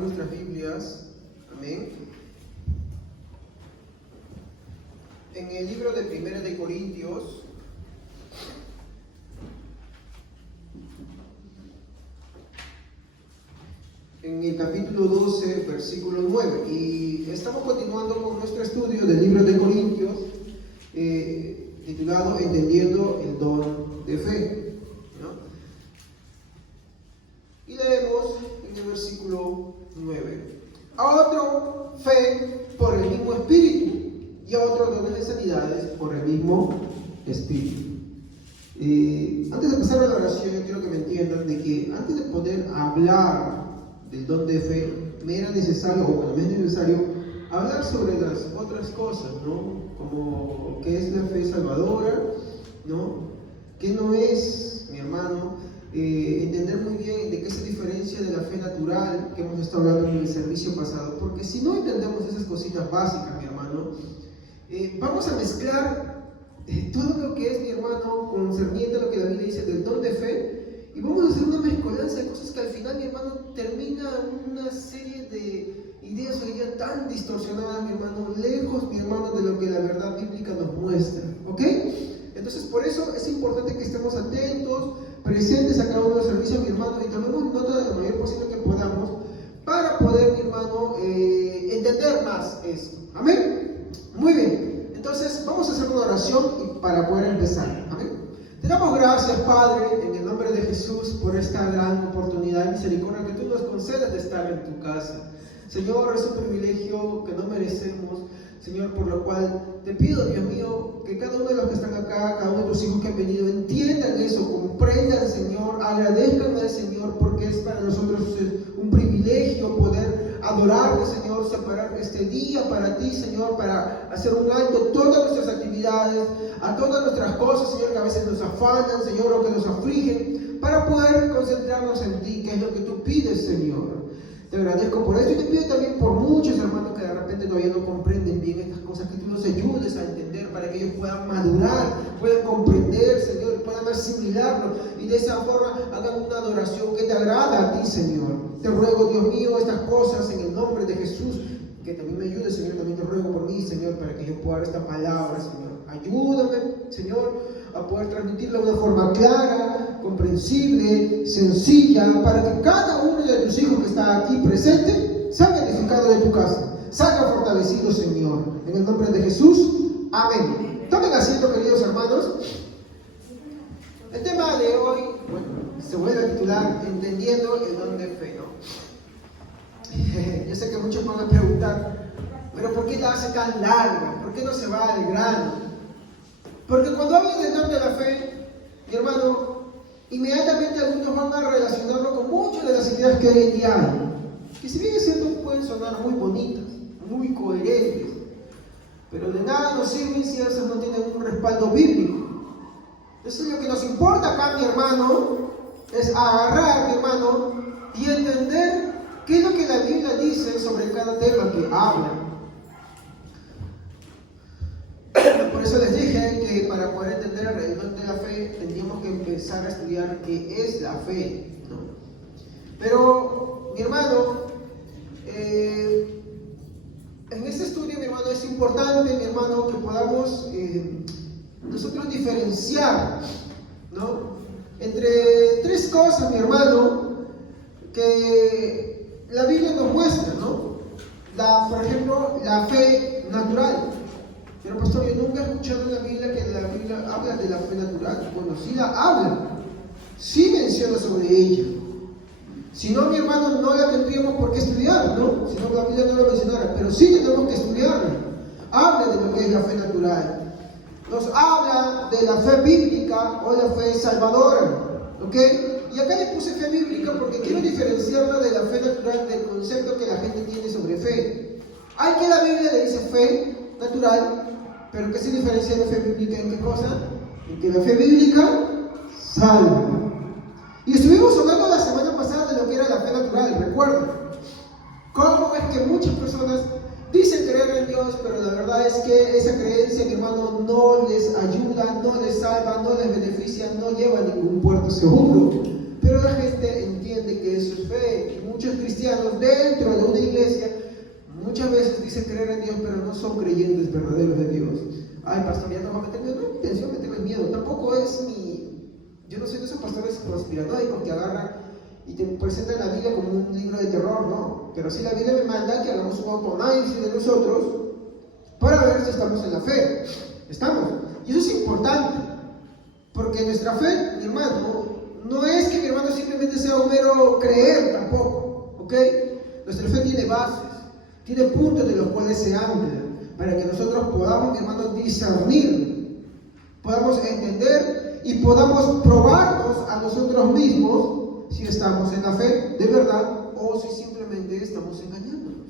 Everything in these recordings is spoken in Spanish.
Nuestras Biblias, amén. En el libro de Primera de Corintios, en el capítulo 12, versículo 9, y estamos continuando con nuestro estudio del libro de Corintios, titulado Entendiendo el don de fe, ¿no? Y leemos en el versículo 9: a otro fe por el mismo Espíritu, y a otro dones de sanidades por el mismo Espíritu. Antes de empezar a la oración, yo quiero que me entiendan de que antes de poder hablar del don de fe, me era necesario, o bueno, me es necesario hablar sobre las otras cosas, ¿no? Como qué es la fe salvadora, ¿no? ¿Qué no es, mi hermano? Entender muy bien de qué se diferencia de la fe natural que hemos estado hablando en el servicio pasado, porque si no entendemos esas cositas básicas, mi hermano, vamos a mezclar todo lo que es, mi hermano, concerniente a lo que la Biblia dice del don de fe, y vamos a hacer una mezcolanza de cosas que al final, mi hermano, termina una serie de ideas hoy día tan distorsionadas, mi hermano, lejos, mi hermano, de lo que la verdad bíblica nos muestra, ¿ok? Entonces, por eso es importante que estemos atentos, presentes a cada uno de los servicios, mi hermano, y tomemos nota de lo mayor posible que podamos para poder, mi hermano, entender más esto. ¿Amén? Muy bien. Entonces, vamos a hacer una oración para poder empezar. ¿Amén? Te damos gracias, Padre, en el nombre de Jesús, por esta gran oportunidad y misericordia que tú nos concedes de estar en tu casa. Señor, es un privilegio que no merecemos, Señor, por lo cual te pido, Dios mío, que cada uno de los que están acá, cada uno de tus hijos que han venido, entiendan eso, comprendan, Señor, agradezcan al Señor, porque es para nosotros un privilegio poder adorarte, Señor, separar este día para ti, Señor, para hacer un alto a todas nuestras actividades, a todas nuestras cosas, Señor, que a veces nos afanan, Señor, o que nos afligen, para poder concentrarnos en ti, que es lo que tú pides, Señor. Te agradezco por esto y te pido también por muchos hermanos que de repente todavía no comprenden bien estas cosas, que tú nos ayudes a entender para que ellos puedan madurar, puedan comprender, Señor, puedan asimilarlo y de esa forma hagan una adoración que te agrada a ti, Señor. Te ruego, Dios mío, estas cosas en el nombre de Jesús, que también me ayudes, Señor, también te ruego por mí, Señor, para que yo pueda dar esta palabra, Señor. Ayúdame, Señor, a poder transmitirla de una forma clara, comprensible, sencilla, para que cada uno de tus hijos que está aquí presente salga edificado de tu casa, salga fortalecido, Señor. En el nombre de Jesús, amén. Tomen asiento, queridos hermanos. El tema de hoy, bueno, se vuelve a titular Entendiendo el don de fe, ¿no? Yo sé que muchos van a preguntar, pero ¿por qué la hace tan larga? ¿Por qué no se va al grano? Porque cuando hablan del don de la fe, mi hermano, inmediatamente algunos van a relacionarlo con muchas de las ideas que hoy en día hay, que si bien es cierto pueden sonar muy bonitas, muy coherentes, pero de nada nos sirven si esas no tienen un respaldo bíblico. Entonces lo que nos importa acá, mi hermano, es agarrar, mi hermano, y entender qué es lo que la Biblia dice sobre cada tema que habla. Por eso les dije que para poder entender el don de la fe tendríamos que empezar a estudiar qué es la fe, ¿no? Pero, mi hermano, en este estudio, mi hermano, es importante, mi hermano, que podamos nosotros diferenciar, ¿no?, entre tres cosas, mi hermano, que la Biblia nos muestra, ¿no? Por ejemplo, la fe natural. Pero pastor, yo nunca he escuchado en la Biblia que la Biblia habla de la fe natural. Bueno, sí la habla, sí menciona sobre ella. Si no, mi hermano, no la tendríamos por qué estudiar, ¿no? Si no, la Biblia no la mencionara, pero sí tenemos que estudiarla. Habla de lo que es la fe natural. Nos habla de la fe bíblica o la fe salvadora, ¿ok? Y acá le puse fe bíblica porque quiero diferenciarla de la fe natural, del concepto que la gente tiene sobre fe. Hay que la Biblia le dice fe natural, pero ¿qué se diferencia de fe bíblica en qué cosa? En que la fe bíblica salva. Y estuvimos hablando la semana pasada de lo que era la fe natural, ¿recuerdan? Cómo es que muchas personas dicen creer en Dios, pero la verdad es que esa creencia, mi hermano, no les ayuda, no les salva, no les beneficia, no lleva a ningún puerto seguro. Pero la gente entiende que eso es fe, y muchos cristianos dentro de una iglesia muchas veces dicen creer en Dios, pero no son creyentes verdaderos de Dios. Ay, pastor, ya no va a meter miedo. No es mi intención meterles miedo. Tampoco es mi... Yo no soy de esos pastores conspiranoicos que agarran y te presentan la Biblia como un libro de terror, no. Pero sí la Biblia me manda que hagamos un autoanálisis de nosotros para ver si estamos en la fe. ¿Estamos? Y eso es importante. Porque nuestra fe, mi hermano, no es que mi hermano simplemente sea un mero creer tampoco. ¿Ok? Nuestra fe tiene bases, tiene puntos de los cuales se ancla, para que nosotros podamos, mi hermano, discernir, podamos entender y podamos probarnos a nosotros mismos si estamos en la fe de verdad o si simplemente estamos engañándonos.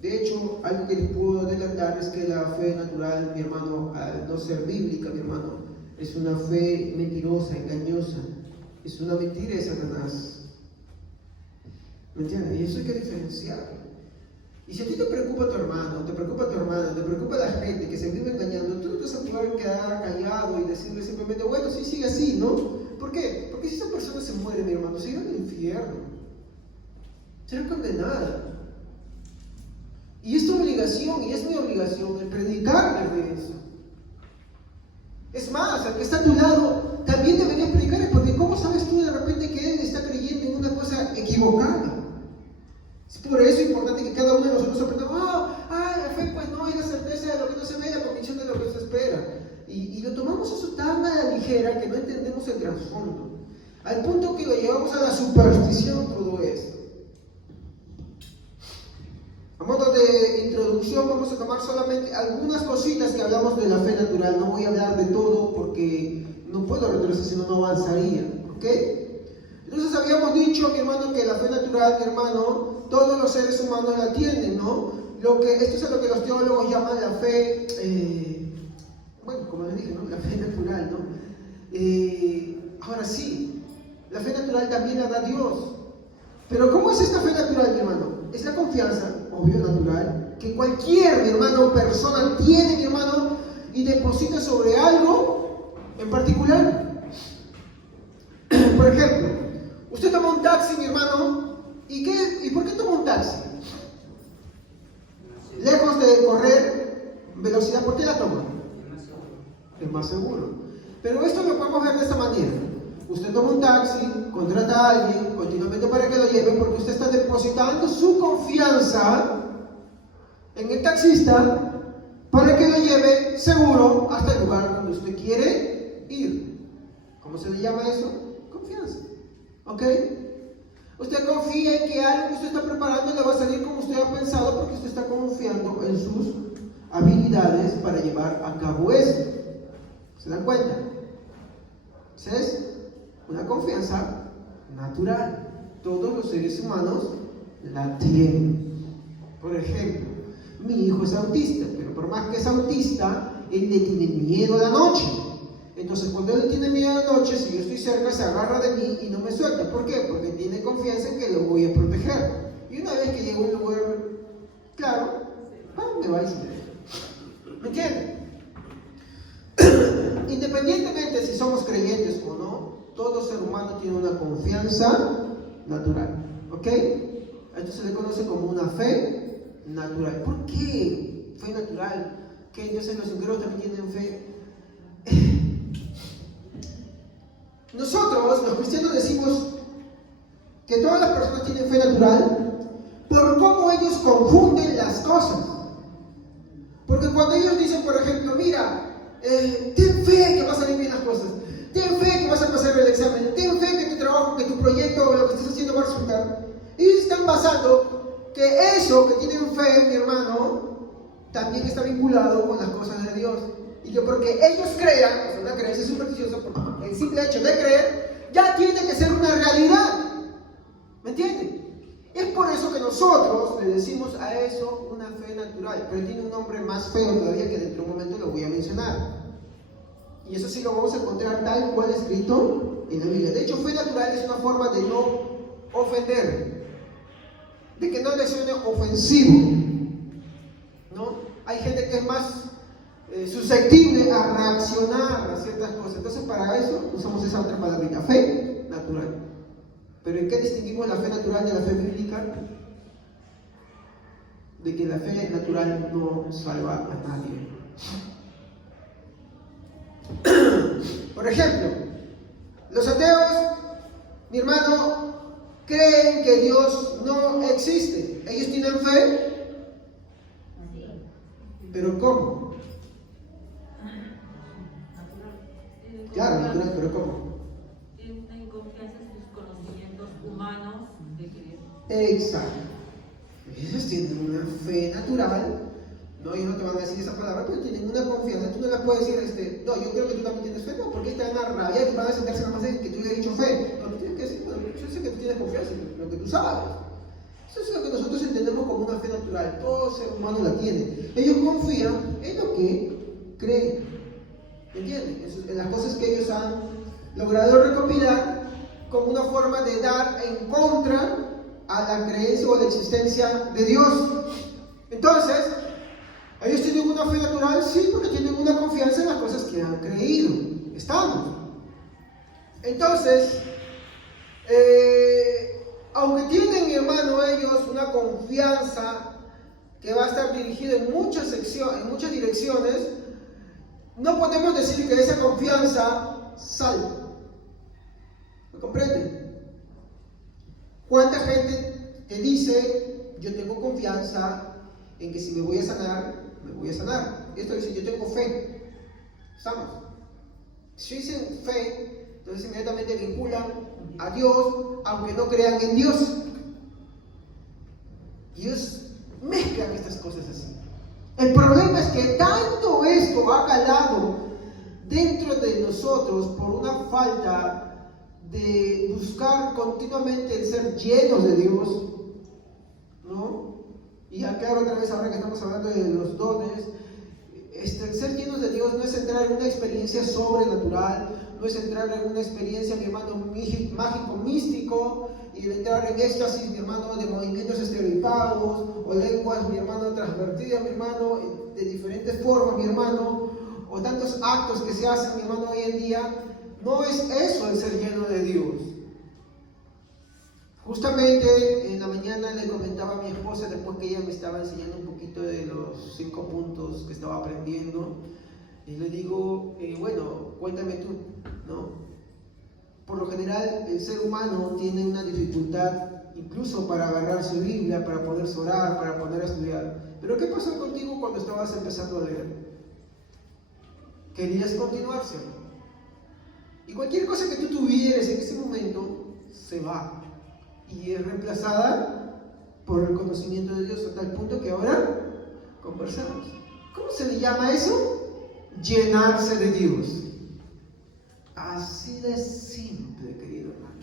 De hecho, algo que les puedo adelantar es que la fe natural, mi hermano, al no ser bíblica, mi hermano, es una fe mentirosa, engañosa, es una mentira de Satanás. ¿Me entiendes? Y eso hay que diferenciarlo. Y si a ti te preocupa tu hermano, te preocupa tu hermana, te preocupa la gente que se vive engañando, tú no te vas a poder quedar callado y decirle simplemente, bueno, sí, sigue así, ¿no? ¿Por qué? Porque si esa persona se muere, mi hermano, se irá al infierno, será condenada. Y es tu obligación, y es mi obligación, el predicarles de eso. Es más, al que está a tu lado, también deberías predicarle, porque ¿cómo sabes tú de repente que él está creyendo en una cosa equivocada? Es por eso importante que cada uno de nosotros aprendamos, la fe pues no hay la certeza de lo que no se ve, la convicción de lo que se espera. Y lo tomamos eso tan a la ligera que no entendemos el trasfondo. Al punto que lo llevamos a la superstición todo esto. A modo de introducción vamos a tomar solamente algunas cositas que hablamos de la fe natural. No voy a hablar de todo porque no puedo retroceder, si no avanzaría. ¿Ok? Entonces habíamos dicho, mi hermano, que la fe natural, mi hermano, todos los seres humanos la tienen, ¿no? Esto es lo que los teólogos llaman la fe, bueno, como les dije, ¿no? La fe natural, ¿no? Ahora sí, la fe natural también la da Dios. Pero ¿cómo es esta fe natural, mi hermano? Es la confianza, obvio, natural, que cualquier, mi hermano, persona tiene, mi hermano, y deposita sobre algo en particular. Por ejemplo, usted toma un taxi, mi hermano, ¿y por qué toma un taxi? Lejos de correr velocidad, ¿por qué la toma? Es más seguro. Pero esto lo podemos ver de esta manera. Usted toma un taxi, contrata a alguien continuamente para que lo lleve porque usted está depositando su confianza en el taxista para que lo lleve seguro hasta el lugar donde usted quiere ir. ¿Cómo se le llama eso? Confianza. ¿Ok? Usted confía en que algo que usted está preparando le va a salir como usted ha pensado porque usted está confiando en sus habilidades para llevar a cabo eso. ¿Se dan cuenta? Es una confianza natural. Todos los seres humanos la tienen. Por ejemplo, mi hijo es autista, pero por más que es autista, él le tiene miedo a la noche. Entonces, cuando él le tiene miedo a la noche, si yo estoy cerca, se agarra de mí y no me suelta. ¿Por qué? Porque tiene confianza en que lo voy a proteger. Y una vez que llego a un lugar claro, me va a decir. ¿Me entienden? Independientemente si somos creyentes o no, todo ser humano tiene una confianza natural. ¿Ok? Esto se le conoce como una fe natural. ¿Por qué fe natural? ¿Que entonces los incrédulos también tienen fe? Nosotros, los cristianos, decimos que todas las personas tienen fe natural por cómo ellos confunden las cosas. Porque cuando ellos dicen, por ejemplo, mira, ten fe que va a salir bien las cosas, ten fe que vas a pasar el examen, ten fe que tu trabajo, que tu proyecto o lo que estés haciendo va a resultar. Ellos están basando que eso que tienen fe, mi hermano, también está vinculado con las cosas de Dios. Y que porque ellos crean, es una creencia supersticiosa, porque el simple hecho de creer ya tiene que ser una realidad. ¿Me entienden? Es por eso que nosotros le decimos a eso una fe natural, pero tiene un nombre más feo todavía que dentro de un momento lo voy a mencionar. Y eso sí lo vamos a encontrar tal cual escrito en la Biblia. De hecho, fe natural es una forma de no ofender, de que no le suene ofensivo, ¿no? Hay gente que es más susceptible a reaccionar a ciertas cosas. Entonces, para eso usamos esa otra palabrita, fe natural. Pero ¿en qué distinguimos la fe natural de la fe bíblica? De que la fe natural no salva a nadie. Por ejemplo, los ateos, mi hermano, creen que Dios no existe. ¿Ellos tienen fe? ¿Pero cómo? Claro, natural, pero ¿cómo? Tienen confianza en sus conocimientos humanos de Cristo. Exacto. Ellos tienen una fe natural. No, ellos no te van a decir esa palabra, pero tienen una confianza. Tú no les puedes decir, no, yo creo que tú también tienes fe, no, porque te van a rabiar y van a sentarse nada más de que tú hayas dicho fe. No, tú tienes que decir, bueno, yo sé que tú tienes confianza en lo que tú sabes. Eso es lo que nosotros entendemos como una fe natural. Todo ser humano la tiene. Ellos confían en lo que creen. ¿Entienden? En las cosas que ellos han logrado recopilar como una forma de dar en contra a la creencia o a la existencia de Dios. Entonces, ellos tienen una fe natural, sí, porque tienen una confianza en las cosas que han creído. Estamos. Entonces, aunque tienen, mi hermano, ellos una confianza que va a estar dirigida en muchas direcciones, no podemos decir que esa confianza salva. ¿Lo comprenden? ¿Cuánta gente te dice, yo tengo confianza en que si me voy a sanar, me voy a sanar? Y esto dice, yo tengo fe. ¿Estamos? Si dicen fe, entonces inmediatamente vinculan a Dios, aunque no crean en Dios. Y ellos mezclan estas cosas así. El problema es que tanto esto ha calado dentro de nosotros por una falta de buscar continuamente el ser llenos de Dios, ¿no? Y acá otra vez, ahora que estamos hablando de los dones, el ser llenos de Dios no es entrar en una experiencia sobrenatural, no es entrar en una experiencia, mi hermano, mágico, místico, y el entrar en éxtasis, mi hermano, de movimientos estereotipados, o lenguas, mi hermano, transvertidas, mi hermano, de diferentes formas, mi hermano, o tantos actos que se hacen, mi hermano, hoy en día. No es eso el ser lleno de Dios. Justamente en la mañana le comentaba a mi esposa, después que ella me estaba enseñando un poquito de los 5 puntos que estaba aprendiendo, y le digo, bueno, cuéntame tú, ¿no? Por lo general, el ser humano tiene una dificultad incluso para agarrar su Biblia, para poder orar, para poder estudiar. Pero ¿qué pasó contigo cuando estabas empezando a leer? ¿Querías continuarse? Y cualquier cosa que tú tuvieras en ese momento se va y es reemplazada por el conocimiento de Dios, a tal punto que ahora conversamos. ¿Cómo se le llama eso? Llenarse de Dios. Así de simple, querido hermano.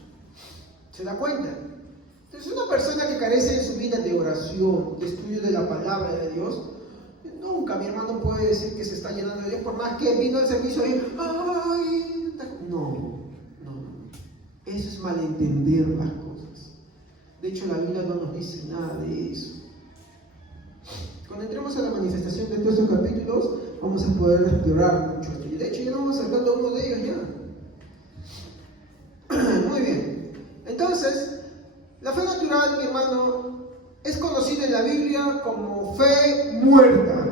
¿Se da cuenta? Entonces, una persona que carece en su vida de oración, de estudio de la palabra de Dios, nunca, mi hermano, puede decir que se está llenando de Dios, por más que vino al servicio y ¡ay! No. Eso es malentender las cosas. De hecho, la Biblia no nos dice nada de eso. Cuando entremos a la manifestación de todos estos capítulos, vamos a poder explorar mucho esto. Y de hecho, ya nos vamos acercando a uno de ellos ya. Muy bien. Entonces, la fe natural, mi hermano, es conocida en la Biblia como fe muerta.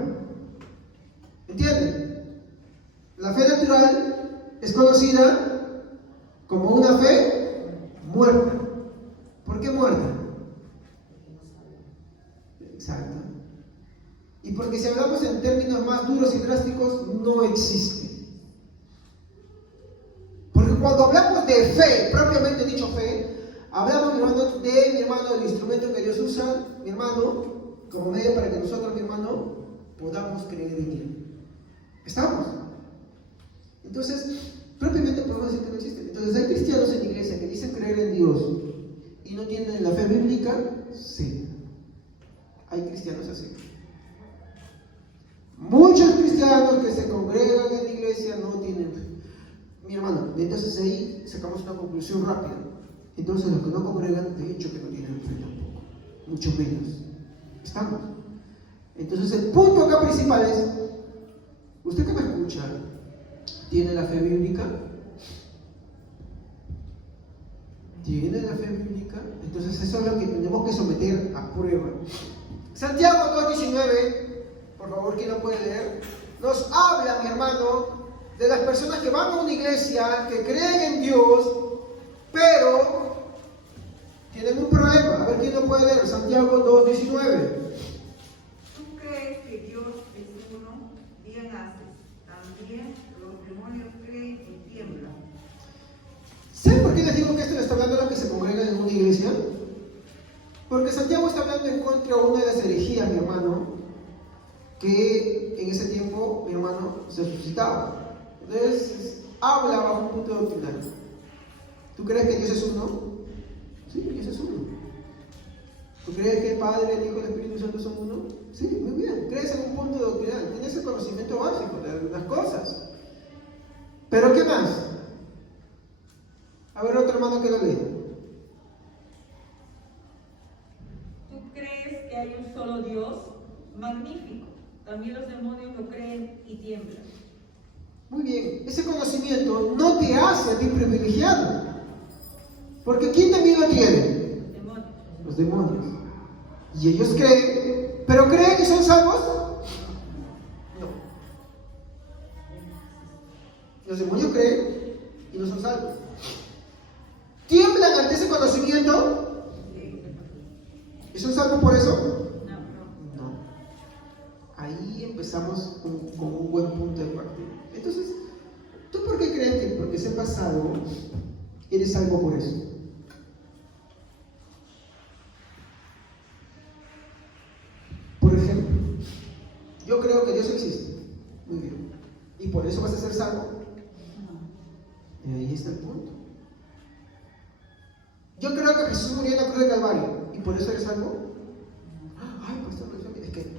¿Entienden? La fe natural es conocida como una fe muerta. ¿Por qué muerta? Exacto. Y porque si hablamos en términos más duros y drásticos, no existe. Porque cuando hablamos de fe, propiamente dicho fe, hablamos, mi hermano, del instrumento que Dios usa, mi hermano, como medio para que nosotros, mi hermano, podamos creer en Él. ¿Estamos? Entonces, propiamente podemos decir que no existe. Entonces, ¿hay cristianos en la iglesia que dicen creer en Dios y no tienen la fe bíblica? Sí. Hay cristianos así. Muchos cristianos que se congregan en la iglesia no tienen fe. Mi hermano, entonces ahí sacamos una conclusión rápida. Entonces los que no congregan, de hecho que no tienen fe tampoco, mucho menos. ¿Estamos? Entonces el punto acá principal es, usted que me escucha, ¿tiene la fe bíblica? ¿Tiene la fe bíblica? Entonces eso es lo que tenemos que someter a prueba. Santiago 2:19, por favor, ¿quién lo puede leer? Nos habla, mi hermano, de las personas que van a una iglesia, que creen en Dios, pero tienen un problema. A ver, ¿quién lo puede leer? Santiago 2:19. Tú crees que Dios es uno, bien haces. También los demonios creen y tiemblan. ¿Saben por qué les digo que esto le está hablando a los que se congregan en una iglesia? Porque Santiago está hablando en contra de una de las herejías, mi hermano, que en ese tiempo, mi hermano, se suscitaba. Entonces, habla bajo un punto doctrinal. ¿Tú crees que Dios es uno? Sí, Dios es uno. ¿Tú crees que el Padre, el Hijo y el Espíritu Santo son uno? Sí, muy bien. ¿Crees en un punto doctrinal? Tienes el conocimiento básico de algunas cosas. ¿Pero qué más? A ver, otro hermano que lo lea. ¿Tú crees que hay un solo Dios? Magnífico. También los demonios lo creen y tiemblan. Muy bien, ese conocimiento no te hace a ti privilegiado. Porque ¿quién también lo tiene? Demonios. Los demonios. Y ellos creen, pero ¿creen que son salvos? No. Los demonios creen y no son salvos. ¿Tiemblan ante ese conocimiento? ¿Y son salvos por eso? No. Ahí empezamos con un buen punto de partida. Entonces, ¿tú por qué crees que porque sepas algo, eres salvo por eso? Por ejemplo, yo creo que Dios existe. Muy bien. ¿Y por eso vas a ser salvo? Y ahí está el punto. Yo creo que Jesús murió en la cruz de Calvario. ¿Y por eso eres salvo? Ay, pastor, es que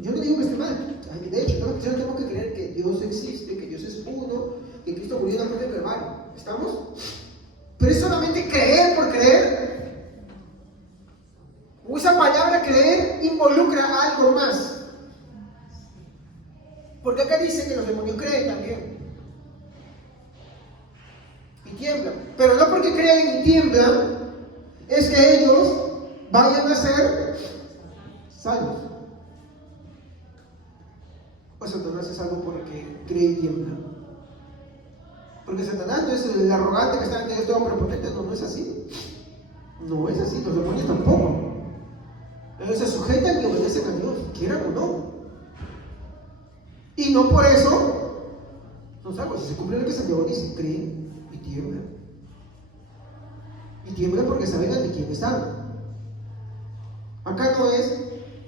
yo no digo que esté mal. De hecho, todos los cristianos tenemos que creer que Dios existe, que Dios es uno, que Cristo murió en la cruz de Calvario. ¿Estamos? Pero es solamente creer por creer. O esa palabra creer involucra algo más. Porque acá dice que los demonios creen también. Y tiemblan. Pero no porque creen y tiemblan, es que ellos vayan a ser salvos. O Satanás es algo porque cree y tiembla. Porque Satanás no es el arrogante que está ante Dios todo prepotente. No, no es así. No es así. Los demonios tampoco. Ellos se sujetan y obedecen a Dios, quieran o no. Y no por eso son salvos. Si se cumple lo que Santiago dice, creen y tiemblan. Y tiemblan porque saben ante quién están. Acá no es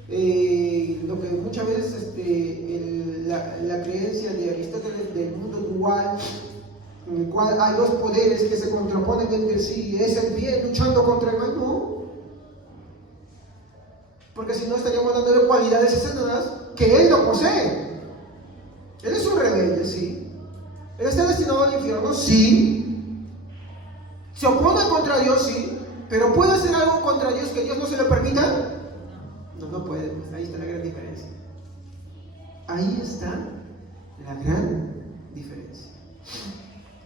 lo que muchas veces la creencia de Aristóteles del mundo dual, en el cual hay dos poderes que se contraponen entre sí, es el bien luchando contra el mal. No, porque si no estaríamos dándole cualidades a Satanás que él no posee. Él es un rebelde, sí. Él está destinado al infierno, sí. Se opone contra Dios, sí. Pero ¿puede hacer algo contra Dios que Dios no se lo permita? No puede. Ahí está la gran diferencia. Ahí está la gran diferencia.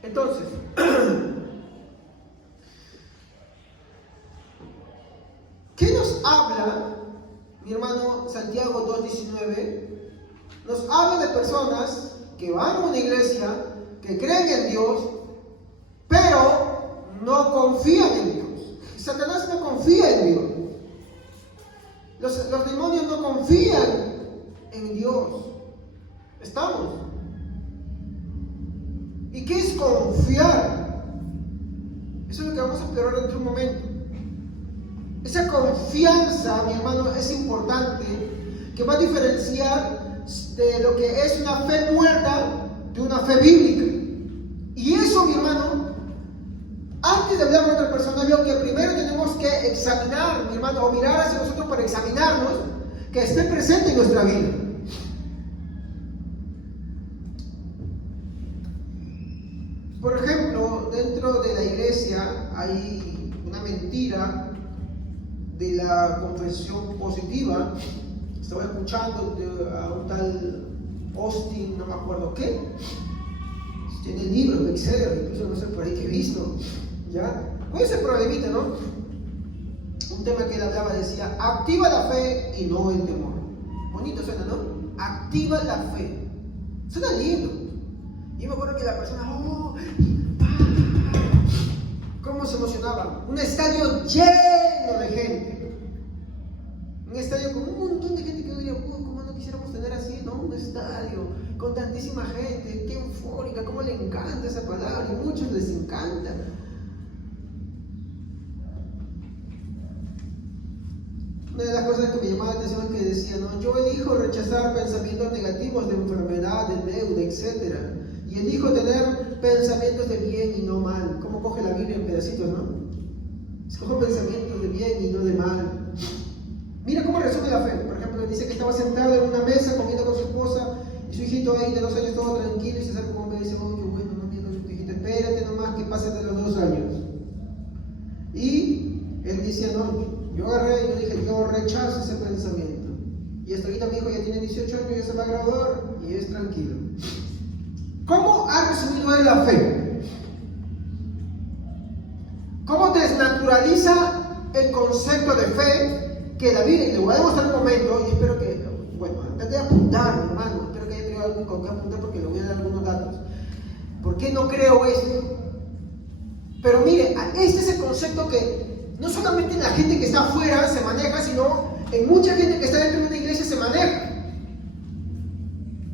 Entonces, ¿qué nos habla, mi hermano, Santiago 2:19? Nos habla de personas que van a una iglesia, que creen en Dios, pero no confían en Dios. Satanás no confía en Dios. Los demonios no confían en Dios. ¿Estamos? ¿Y qué es confiar? Eso es lo que vamos a explorar dentro de un momento. Esa confianza, mi hermano, es importante, que va a diferenciar de lo que es una fe muerta de una fe bíblica. Y eso, mi hermano, antes de hablar con otra persona, lo que primero tenemos que examinar, mi hermano, o mirar hacia nosotros para examinarnos, que esté presente en nuestra vida. Por ejemplo, dentro de la iglesia hay una mentira de la confesión positiva. Estaba escuchando a un tal Austin, no me acuerdo qué. Tiene libros, bestseller, incluso no sé por ahí que he visto, ¿ya? puede ser problemita, ¿no? Un tema que él hablaba decía, activa la fe y no el temor. Bonito suena, ¿no? Activa la fe. Suena lindo. Y me acuerdo que la persona, ¿cómo se emocionaba? Un estadio lleno de gente. Un estadio con un montón de gente que uno diría, ¿cómo no quisiéramos tener así, no? Un estadio con tantísima gente, qué eufórica, cómo le encanta esa palabra, y a muchos les encanta. Una de las cosas que me llamaba la atención es que decía, ¿no? Yo elijo rechazar pensamientos negativos de enfermedad, de deuda, etc. Y elijo tener pensamientos de bien y no mal. ¿Cómo coge la Biblia en pedacitos, no? Escojo pensamientos de bien y no de mal. Mira cómo resume la fe. Por ejemplo, dice que estaba sentado en una mesa comiendo con su esposa y su hijito ahí de 2 años todo tranquilo y se acerca como me dice, oh, qué bueno, no entiendo tu hijito, espérate nomás que pasen de los 2 años. Y él dice, no, yo agarré y yo dije, yo rechazo ese pensamiento. Y hasta ahorita mi hijo ya tiene 18 años, ya se va a graduar y es tranquilo. ¿Cómo ha resumido él la fe? ¿Cómo desnaturaliza el concepto de fe que la Biblia, le voy a demostrar un momento y espero que, bueno, antes de apuntar, hermano, espero que haya tenido algo con que apuntar porque le voy a dar algunos datos. ¿Por qué no creo esto? Pero mire, este es el concepto que no solamente en la gente que está afuera se maneja, sino en mucha gente que está dentro de una iglesia se maneja.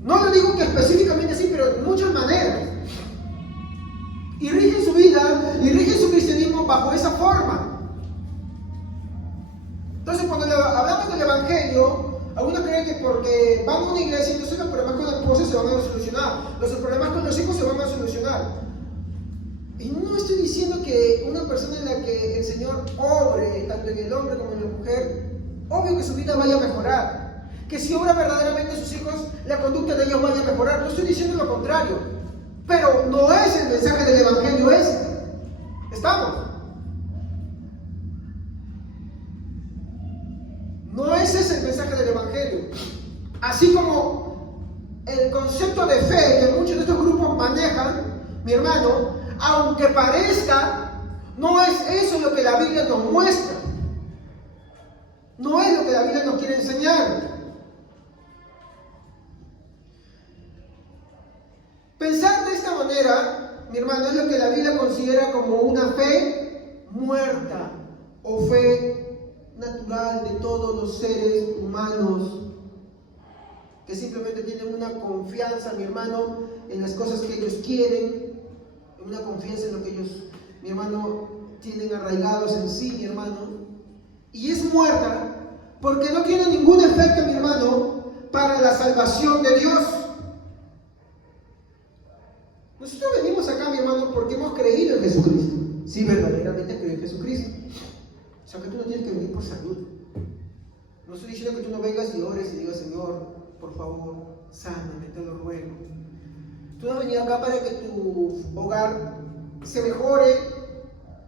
No lo digo que específicamente así, pero de muchas maneras. Y rigen su vida y rigen su cristianismo bajo esa forma. Entonces, cuando hablamos del evangelio, algunos creen que porque van a una iglesia, entonces los problemas con la esposa se van a solucionar, los problemas con los hijos se van a solucionar. Y no estoy diciendo que una persona en la que el Señor obre, tanto en el hombre como en la mujer, obvio que su vida vaya a mejorar. Que si obra verdaderamente sus hijos, la conducta de ellos vaya a mejorar. No estoy diciendo lo contrario. Pero no es el mensaje del evangelio este. ¿Estamos? No ese es el mensaje del evangelio. Así como el concepto de fe que muchos de estos grupos manejan, mi hermano, aunque parezca, no es eso lo que la Biblia nos muestra. No es lo que la Biblia nos quiere enseñar. Pensar de esta manera, mi hermano, es lo que la Biblia considera como una fe muerta o fe natural de todos los seres humanos que simplemente tienen una confianza, mi hermano, en las cosas que ellos quieren, una confianza en lo que ellos, mi hermano, tienen arraigados en sí, mi hermano, y es muerta porque no tiene ningún efecto, mi hermano, para la salvación de Dios. Nosotros venimos acá, mi hermano, porque hemos creído en Jesucristo. Sí, verdaderamente creo en Jesucristo. O sea que tú no tienes que venir por salud. No estoy diciendo que tú no vengas y ores y digas, Señor, por favor, sáname, te lo ruego. Tú no has venido acá para que tu hogar se mejore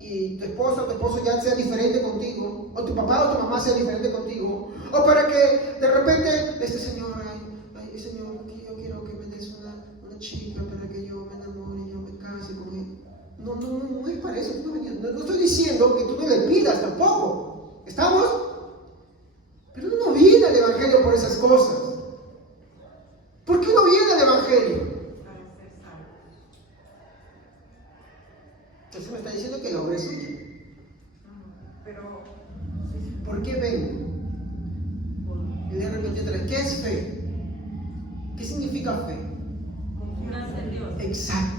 y tu esposa o tu esposo ya sea diferente contigo, o tu papá o tu mamá sea diferente contigo, o para que de repente, Señor, Señor, yo quiero que me des una chica para que yo me enamore y yo me case con él. No es para eso. No estoy diciendo que tú no le pidas tampoco. ¿Estamos? Pero uno viene al evangelio por esas cosas. ¿Por qué uno viene al evangelio? Entonces me está diciendo que la obra es suya. Pero, ¿por qué vengo? Y de repente, ¿qué es fe? ¿Qué significa fe? Confianza en Dios. Exacto.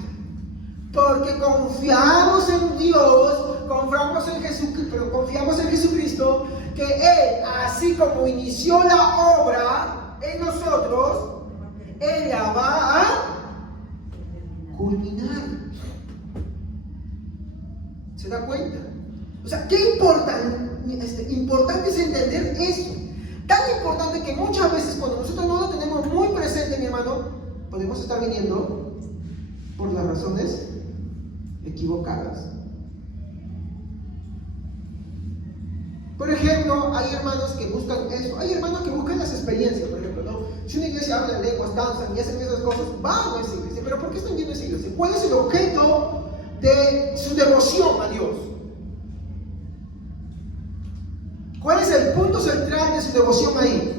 Porque confiamos en Dios, confiamos en Jesucristo, que Él, así como inició la obra en nosotros, Él la va a culminar. ¿Se da cuenta? O sea, qué importante es entender eso. Tan importante que muchas veces cuando nosotros no lo tenemos muy presente, mi hermano, podemos estar viniendo por las razones equivocadas. Por ejemplo, hay hermanos que buscan eso, hay hermanos que buscan las experiencias, por ejemplo, ¿no? Si una iglesia habla en lenguas, danzan y hacen esas cosas, van a esa iglesia. ¿Pero por qué están yendo a esa iglesia? ¿Cuál es el objeto de su devoción a Dios? ¿Cuál es el punto central de su devoción ahí?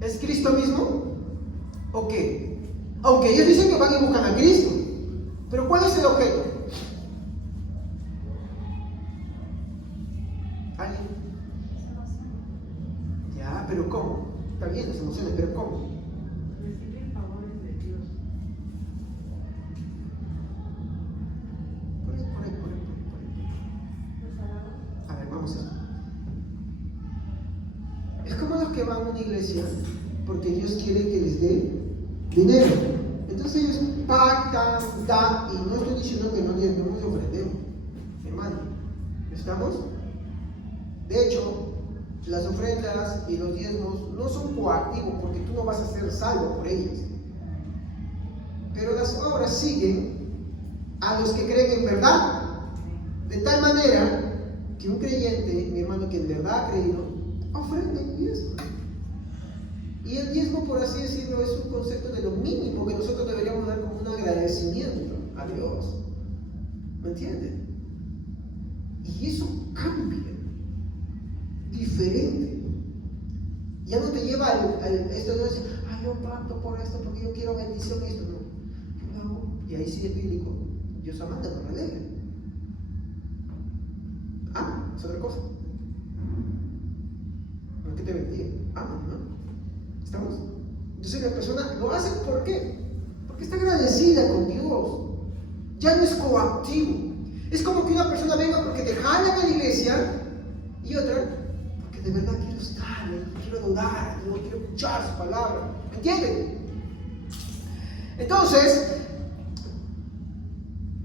¿Es Cristo mismo? ¿O qué? Aunque ellos dicen que van y buscan a Cristo, pero ¿cuál es el objeto? ¿Alguien? Ya, pero ¿cómo? Está bien las emociones, pero ¿cómo? Recibir favores de Dios. Por ahí. A ver, vamos a ver. Es como los que van a una iglesia porque Dios quiere que les dé dinero. Entonces ellos pactan, dan, y no estoy diciendo que no debemos de ofrendemos, hermano. ¿Estamos? De hecho, las ofrendas y los diezmos no son coactivos porque tú no vas a ser salvo por ellas. Pero las obras siguen a los que creen en verdad. De tal manera que un creyente, mi hermano, que en verdad ha creído, ofrenda el diezmo. Y el diezmo, por así decirlo, es un concepto de lo mínimo que nosotros deberíamos dar como un agradecimiento a Dios. ¿Me entienden? Y eso cambia. Diferente. Ya no te lleva al esto de decir, yo pacto por esto porque yo quiero bendición y esto. No. Yo lo hago. Y ahí sí es bíblico. Dios amante no me alegra. Es otra cosa. No es que te bendiga. ¿No? ¿Estamos? Entonces la persona lo hace ¿por qué? Porque está agradecida con Dios. Ya no es coactivo. Es como que una persona venga porque te jala a la iglesia y otra porque de verdad quiero estar, quiero adorar, quiero escuchar su palabra. ¿Me entienden? Entonces,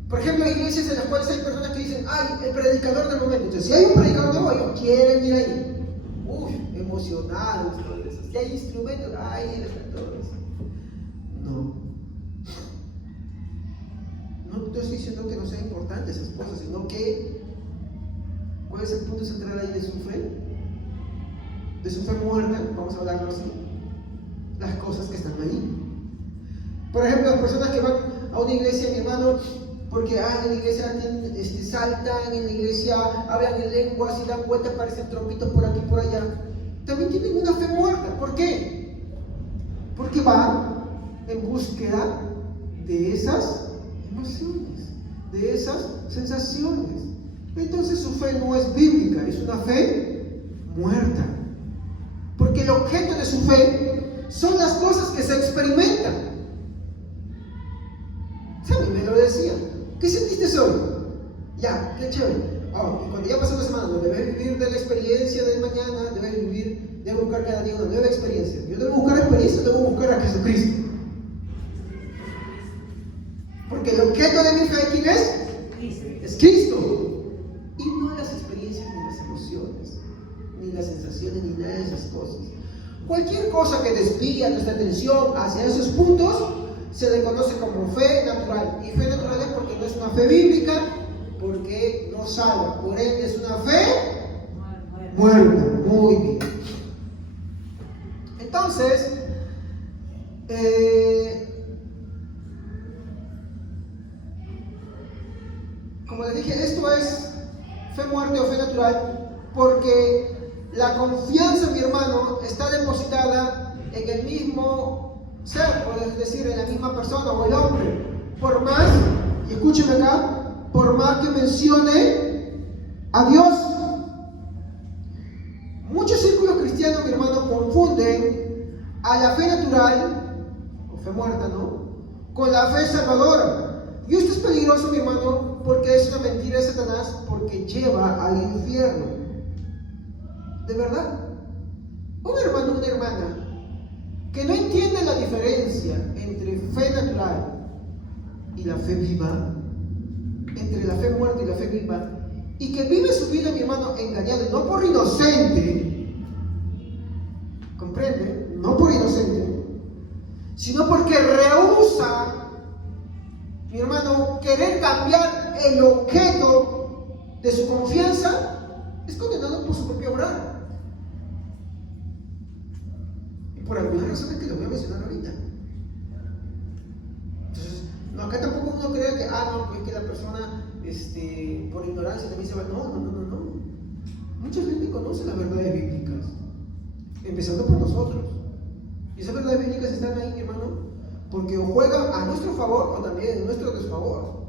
por ejemplo, hay iglesias en las cuales hay personas que dicen, el predicador del momento. Entonces, si hay un predicador nuevo, ellos quieren ir ahí. Emocionados, todo eso. Si hay instrumentos, él está todo eso. No estoy diciendo que no sean importantes esas cosas, sino que, ¿cuál es el punto central ahí de su fe? De su fe muerta, vamos a hablarlo así. Las cosas que están ahí. Por ejemplo, las personas que van a una iglesia, mi hermano, porque en la iglesia saltan, en la iglesia hablan en lenguas y dan vueltas, parecen trompitos por aquí y por allá. También tienen una fe muerta. ¿Por qué? Porque van en búsqueda de esas emociones, de esas sensaciones. Entonces su fe no es bíblica, es una fe muerta. Porque el objeto de su fe son las cosas que se experimentan. Sammy me lo decía. ¿Qué sentiste hoy? Ya, qué chévere. Y cuando ya pasó una semana, no debes vivir de la experiencia del mañana, debes buscar cada día una nueva experiencia. Yo debo buscar experiencia, debo buscar a Jesucristo. Porque el objeto de mi fe, ¿quién es? Cristo. Es Cristo. Y no las experiencias, ni las emociones, ni las sensaciones, ni nada de esas cosas. Cualquier cosa que desvíe nuestra atención hacia esos puntos se le conoce como fe natural. Y fe natural es porque no es una fe bíblica, porque no salva. Por ende es una fe muerta. Muy bien. Entonces, como les dije, esto es fe muerta o fe natural, porque la confianza, mi hermano, está depositada en el mismo ser, o es decir, en la misma persona o el hombre. Por más, y escúchenme acá, por más que mencione a Dios. Muchos círculos cristianos, mi hermano, confunden a la fe natural, o fe muerta, ¿no?, con la fe salvadora. Y esto es peligroso, mi hermano, porque es una mentira de Satanás, porque lleva al infierno. ¿De verdad? Un hermano o una hermana que no entiende la diferencia entre fe natural y la fe viva, entre la fe muerta y la fe viva, y que vive su vida, mi hermano, engañado, no por inocente, ¿comprende? No por inocente, sino porque rehúsa, mi hermano, querer cambiar el objeto de su confianza, es condenado por su propio obrar. Y por algunas razones que les voy a mencionar ahorita. Entonces, acá tampoco uno cree que, no, pues que la persona por ignorancia también se va. No. Mucha gente conoce las verdades bíblicas, empezando por nosotros. Y esas verdades bíblicas están ahí, mi hermano, porque o juegan a nuestro favor o también en nuestro desfavor.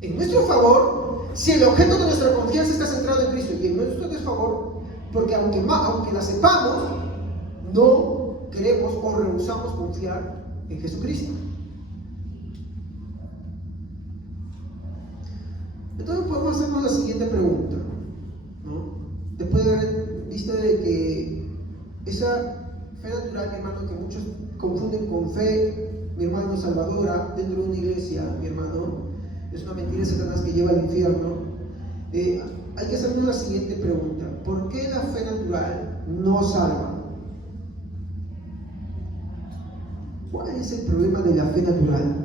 En nuestro favor, si el objeto de nuestra confianza está centrado en Cristo, y en nuestro desfavor, porque aunque la sepamos, no queremos o rehusamos confiar en Jesucristo. Entonces podemos hacernos la siguiente pregunta, ¿no? Después de haber visto de que esa fe natural, mi hermano, que muchos confunden con fe, mi hermano, salvadora dentro de una iglesia, mi hermano, es una mentira de Satanás que lleva al infierno. Hay que hacernos la siguiente pregunta: ¿por qué la fe natural no salva? ¿Cuál es el problema de la fe natural?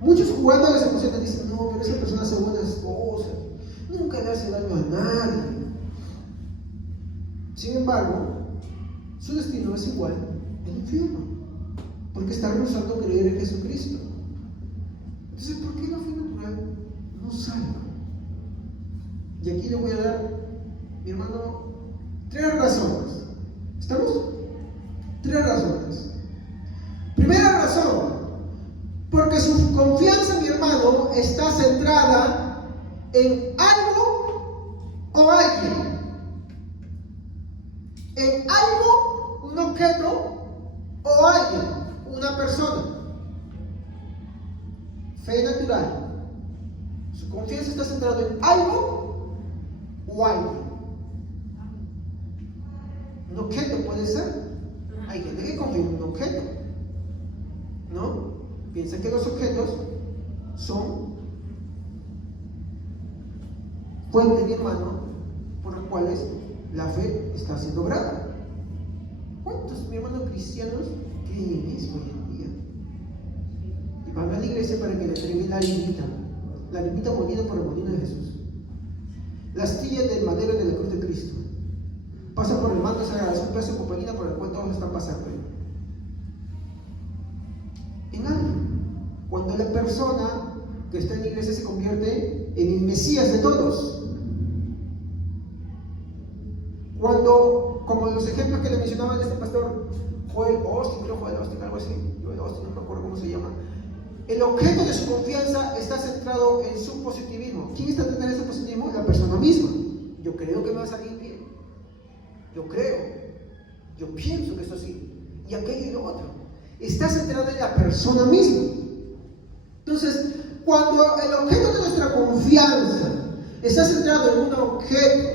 Muchos jugando a las emociones dicen: no, pero esa persona hace buenas cosas, nunca le hace daño a nadie. Sin embargo, su destino es igual, el infierno, porque está rehusando creer en Jesucristo. Entonces, ¿por qué la fe natural no salva? Y aquí le voy a dar, mi hermano, 3 razones. ¿Estamos? 3 razones. Primera razón: porque su confianza, mi hermano, está centrada en algo o alguien. En algo, un objeto, o alguien, una persona. Fe natural. Su confianza está centrada en algo o alguien. Un objeto puede ser. Hay gente que confía en un objeto, ¿no? Piensa que los objetos son fuentes, mi hermano, por las cuales la fe está siendo obrada. ¿Cuántos, mi hermano, cristianos creen en eso hoy en día? Y van a la iglesia para que le entreguen la limita molida por el molino de Jesús, la astilla del madero de la cruz de Cristo. Pasa por el manto sagrado, es un pedazo de compañía por el cual todos están pasando. En algo. Cuando la persona que está en la iglesia se convierte en el Mesías de todos. Cuando, como los ejemplos que le mencionaba este pastor Joel Austin, algo así, Joel Austin, no me acuerdo cómo se llama. El objeto de su confianza está centrado en su positivismo. ¿Quién está detrás de ese positivismo? La persona misma. Yo creo que me va a salir bien. Yo creo. Yo pienso que eso sí. Y aquello y lo otro. Está centrado en la persona misma. Entonces, cuando el objeto de nuestra confianza está centrado en un objeto,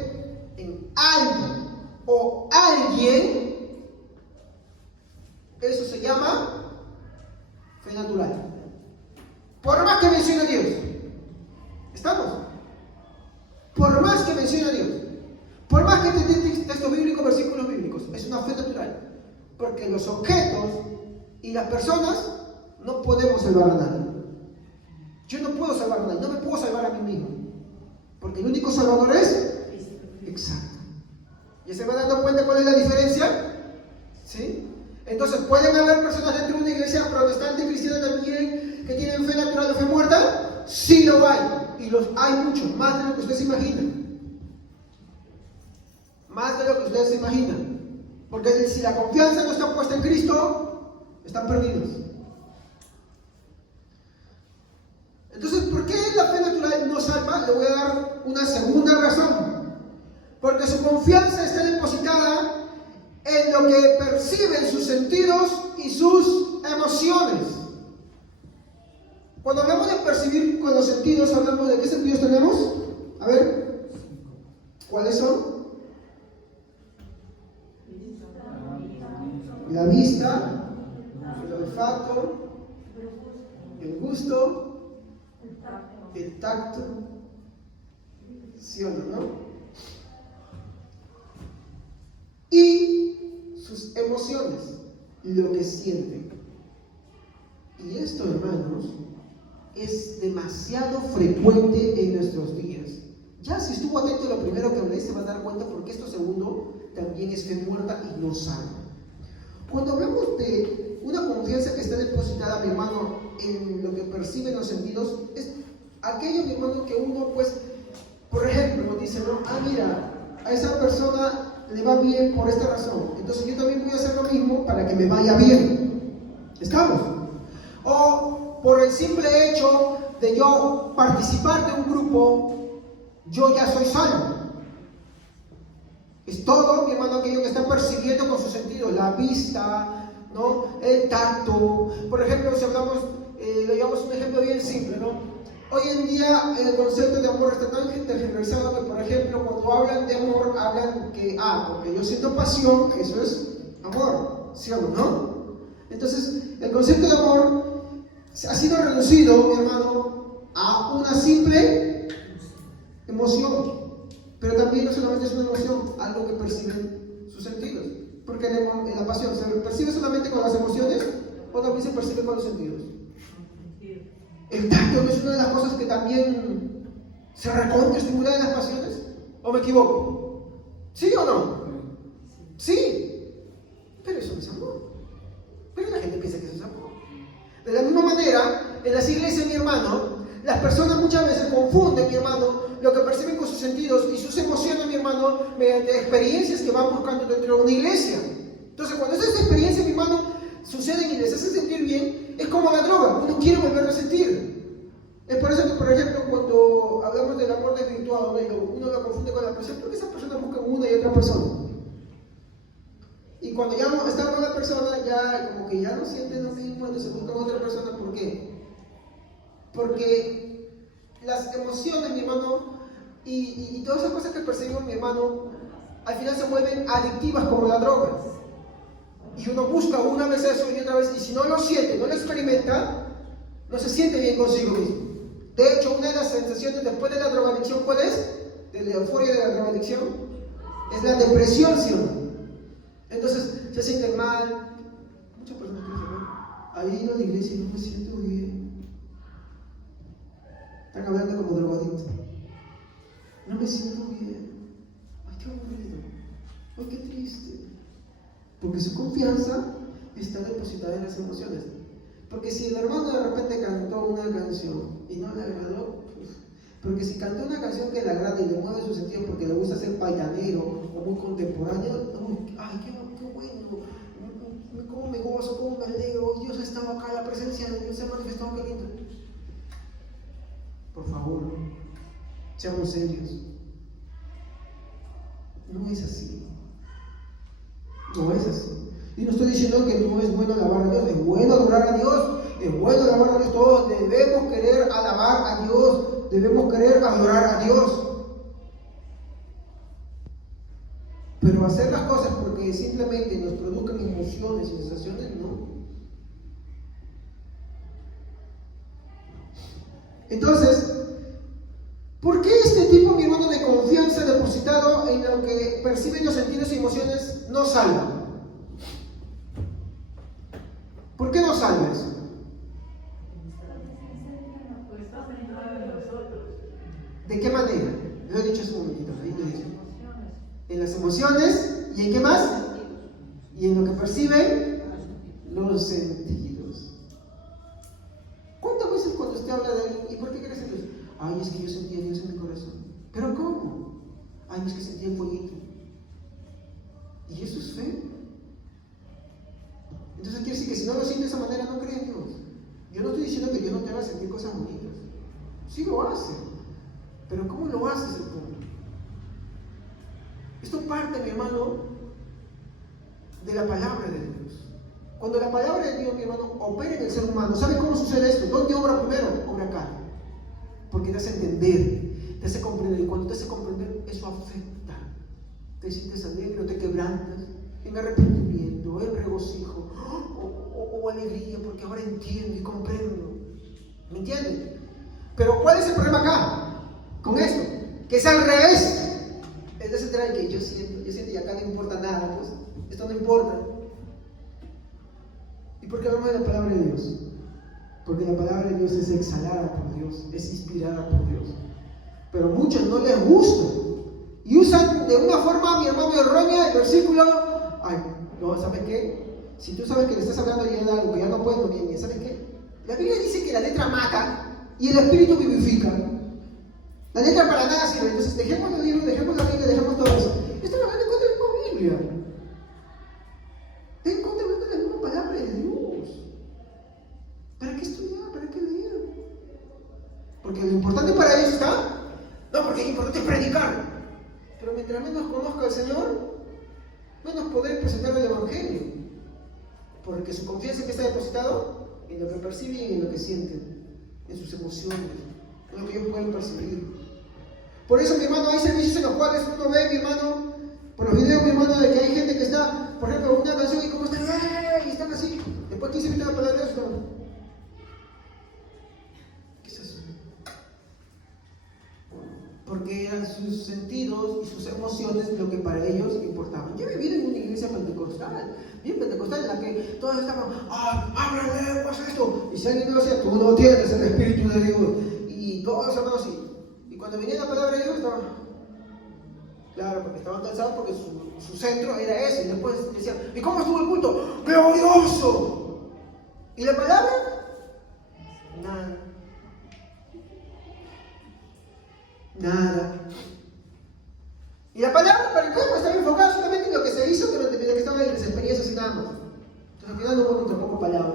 en algo o alguien, eso se llama fe natural. Por más que mencione a Dios, ¿estamos? Por más que mencione a Dios, por más que te dé textos bíblicos, versículos bíblicos, es una fe natural. Porque los objetos y las personas no podemos salvar a nadie. Yo no puedo salvar a nadie, no me puedo salvar a mí mismo. Porque el único salvador es exacto. ¿Ya se va dando cuenta cuál es la diferencia? ¿Sí? Entonces, ¿pueden haber personas dentro de una iglesia protestante cristiana también que tienen fe natural o fe muerta? Sí lo hay. Y los hay muchos, más de lo que ustedes se imaginan. Más de lo que ustedes se imaginan. Porque si la confianza no está puesta en Cristo, están perdidos. Entonces, ¿por qué la fe natural no salva? Le voy a dar una segunda razón. Porque su confianza está depositada en lo que perciben sus sentidos y sus emociones. Cuando hablamos de percibir con los sentidos, hablamos de qué sentidos tenemos. A ver, ¿cuáles son? La vista, el olfato, el gusto, el tacto, ¿sí o no? Y sus emociones, lo que sienten. Y esto, hermanos, es demasiado frecuente en nuestros días. Ya si estuvo atento a lo primero que hablé, se va a dar cuenta porque esto segundo también es fe muerta y no salva. Cuando hablamos de una confianza que está depositada, mi hermano, en lo que perciben los sentidos es aquello, mi hermano, que uno, pues, por ejemplo, dice, ¿no? Mira, a esa persona le va bien por esta razón, entonces yo también voy a hacer lo mismo para que me vaya bien. ¿Estamos? O por el simple hecho de yo participar de un grupo, yo ya soy salvo. Es todo, mi hermano, aquello que está percibiendo con sus sentidos, la vista, ¿no? El tacto. Por ejemplo, si hablamos, le llevamos un ejemplo bien simple, ¿no? Hoy en día el concepto de amor está tan generalizado que, por ejemplo, cuando hablan de amor, hablan que, porque yo siento pasión, eso es amor, ¿sí o no? Entonces, el concepto de amor ha sido reducido, mi hermano, a una simple emoción. Pero también no solamente es una emoción, algo que perciben sus sentidos. Porque la pasión se percibe solamente con las emociones o también se percibe con los sentidos. El tacto no es una de las cosas que también se estimula en las pasiones. ¿O me equivoco? ¿Sí o no? Sí. Pero eso no es amor. Pero la gente piensa que eso es amor. De la misma manera, en las iglesias, mi hermano, las personas muchas veces confunden, mi hermano, lo que perciben con sus sentidos y sus emociones, mi hermano, mediante experiencias que van buscando dentro de una iglesia. Entonces, cuando esas experiencias, mi hermano, suceden y les hacen sentir bien, es como la droga, uno quiere volverlo a sentir. Es por eso que, por ejemplo, cuando hablamos del amor desvirtuado, uno lo confunde con la pasión, porque esas personas buscan una y otra persona. Y cuando ya está con la persona, ya como que ya no sienten lo mismo, entonces buscan otra persona. ¿Por qué? Porque las emociones, mi hermano, y todas esas cosas que percibimos, mi hermano, al final se vuelven adictivas como la droga. Y uno busca una vez eso y otra vez, y si no lo siente, no lo experimenta, no se siente bien consigo mismo. De hecho, una de las sensaciones después de la drogadicción, ¿cuál es? De la euforia de la drogadicción, es la depresión, ¿sí o no? Entonces, se sienten mal. Muchas personas que dicen, ¿no? Ahí ido a la iglesia y no me siento bien. Están hablando como drogadictos. No me siento bien. Ay, qué aburrido. Ay, qué triste. Porque su confianza está depositada en las emociones. Porque si el hermano de repente cantó una canción y no le agradó, porque si cantó una canción que le agrada y le mueve su sentido porque le gusta ser paitanero o muy contemporáneo, ay, qué bueno, cómo me gozo, cómo me alegro, Dios ha estado acá, la presencia de Dios se ha manifestado, qué lindo. Por favor, seamos serios. No es así. No es así. Y no estoy diciendo que no es bueno alabar a Dios, es bueno adorar a Dios, es bueno alabar a Dios. Todos debemos querer alabar a Dios, debemos querer adorar a Dios. Pero hacer las cosas porque simplemente nos produzcan emociones y sensaciones, no. Entonces, ¿por qué este tipo, mi hermano, de confianza depositado en lo que perciben los sentidos y emociones no salva? ¿Por qué no salva eso? ¿De qué manera? Lo he dicho hace un momentito, ahí lo dice. En las emociones, ¿y en qué más? Y en lo que perciben los sentidos. ¿Cuántas veces cuando usted habla de alguien, ¿y por qué crees en Dios? Ay, es que yo sentía a Dios en mi corazón. ¿Pero cómo? Ay, es que sentía el fueguito. ¿Y eso es fe? Entonces quiere decir que si no lo siente de esa manera, no cree en Dios. Yo no estoy diciendo que Dios no te haga sentir cosas bonitas. Sí lo hace. Pero ¿cómo lo hace ese punto? Esto parte, mi hermano, de la palabra de Dios. Cuando la palabra de Dios, mi hermano, opera en el ser humano, ¿sabe cómo sucede esto? ¿Dónde obra primero? Obra acá. Porque te hace entender, te hace comprender. Y cuando te hace comprender, eso afecta. Te sientes alegre, te quebrantas, en arrepentimiento, en regocijo, o alegría, porque ahora entiendo y comprendo. ¿Me entiendes? Pero ¿cuál es el problema acá? Con esto, que es al revés. Entonces trae que yo siento y acá no importa nada, pues esto no importa. ¿Y por qué hablamos de la palabra de Dios? Porque la palabra de Dios es exhalada por Dios, es inspirada por Dios. Pero a muchos no les gusta y usan de una forma, mi hermano, errónea el versículo. Ay, no, ¿sabes qué? Si tú sabes que le estás hablando ya de algo que ya no puedes, no, ¿sabes qué? La Biblia dice que la letra mata y el espíritu vivifica. La letra para nada sirve. Entonces dejemos los libros, dejemos la Biblia, dejemos todo eso. Esto lo van en contra de la misma Biblia. En contra de la misma palabra de Dios. ¿Para qué estudiar? ¿Para qué leer? Porque lo importante para ellos está. No, porque es importante predicar. Pero mientras menos conozca al Señor, menos poder presentar el Evangelio. Porque su confianza en que está depositado en lo que perciben y en lo que sienten, en sus emociones, en lo que ellos pueden percibir. Por eso, mi hermano, hay servicios en los cuales uno ve, mi hermano, por los videos, mi hermano, de que hay gente que está, por ejemplo, una canción y como están, ¡ay! Y están así. Después 15 minutos de palabra de eso, ¿qué es eso? Porque eran sus sentidos y sus emociones lo que para ellos importaban. Yo he vivido en una iglesia pentecostal, bien pentecostal, en la que todos estaban, ¡ah, habla lenguas esto! Y si alguien no decía, tú no tienes el Espíritu de Dios. Y todos estaban así. Y cuando venía la palabra de Dios, estaban, claro, porque estaban cansados porque su centro era ese. Y después decían, ¿y cómo estuvo el culto? ¡Glorioso! ¿Y la palabra? Nada. Nada. Y la palabra para el cuerpo estaba enfocada solamente en lo que se hizo, pero de que estaban en las experiencias y nada más. Entonces al final no hubo tampoco palabra.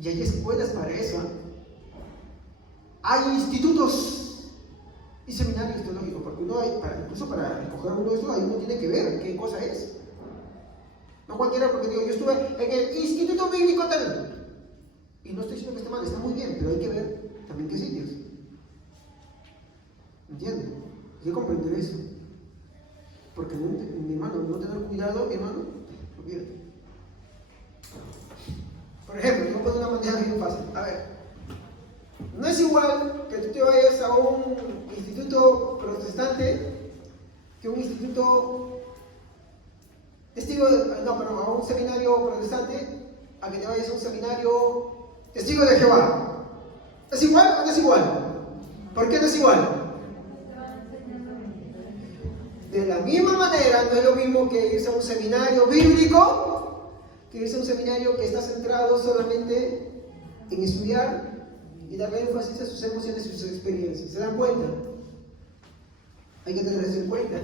Y hay escuelas para eso. Hay institutos y seminarios teológicos, porque uno hay, incluso para escoger uno de esos, uno tiene que ver qué cosa es. No cualquiera, porque digo, yo estuve en el Instituto Bíblico también. Y no estoy diciendo que esté mal, está muy bien, pero hay que ver también qué sitios. ¿Entiendes? Hay que comprender eso. Porque mi hermano, no tener cuidado, mi hermano, olvídate. Por ejemplo, yo pongo una manera bien fácil. A ver. No es igual que tú te vayas a un instituto protestante que un instituto a un seminario protestante, a que te vayas a un seminario testigo de Jehová. ¿Es igual o no es igual? ¿Por qué no es igual? De la misma manera, no es lo mismo que irse a un seminario bíblico que irse a un seminario que está centrado solamente en estudiar y darle énfasis a sus emociones y sus experiencias. ¿Se dan cuenta? Hay que tener eso en cuenta.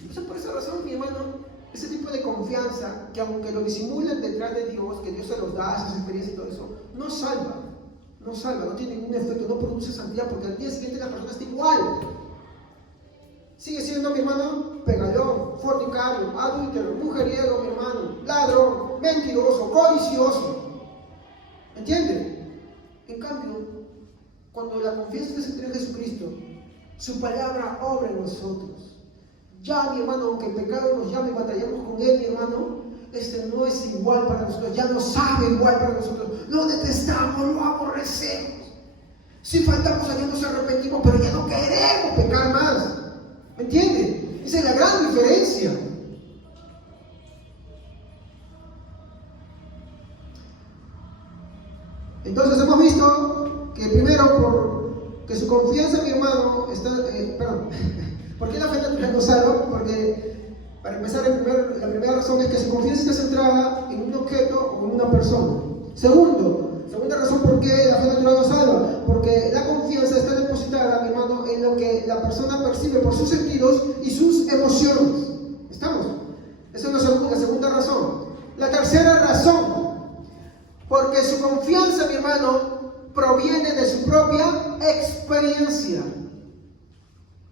Entonces, por esa razón, mi hermano, ese tipo de confianza, que aunque lo disimulan detrás de Dios, que Dios se los da, esas experiencias y todo eso, no salva, no tiene ningún efecto, no produce santidad, porque al día siguiente la persona está igual. Sigue siendo, mi hermano, pegalón, fornicario, adúltero, mujeriego, mi hermano, ladrón, mentiroso, codicioso. ¿Entienden? En cambio, cuando la confianza se centra en Jesucristo, su palabra obra en nosotros. Ya, mi hermano, aunque el pecado nos llame y batallamos con él, mi hermano, este no es igual para nosotros, ya no sabe igual para nosotros. Lo detestamos, lo aborrecemos. Si faltamos a Dios nos arrepentimos, pero ya no queremos pecar más. ¿Me entienden? Esa es la gran diferencia. Entonces hemos visto que primero, porque su confianza, mi hermano, está... ¿Por qué la fe natural no salva? Porque, para empezar, la primera razón es que su confianza está centrada en un objeto o en una persona. Segunda razón por qué la fe natural no salva, porque la confianza está depositada, mi hermano, en lo que la persona percibe por sus sentidos y sus emociones. ¿Estamos? Esa es la segunda razón. La tercera razón, porque su confianza, mi hermano, proviene de su propia experiencia.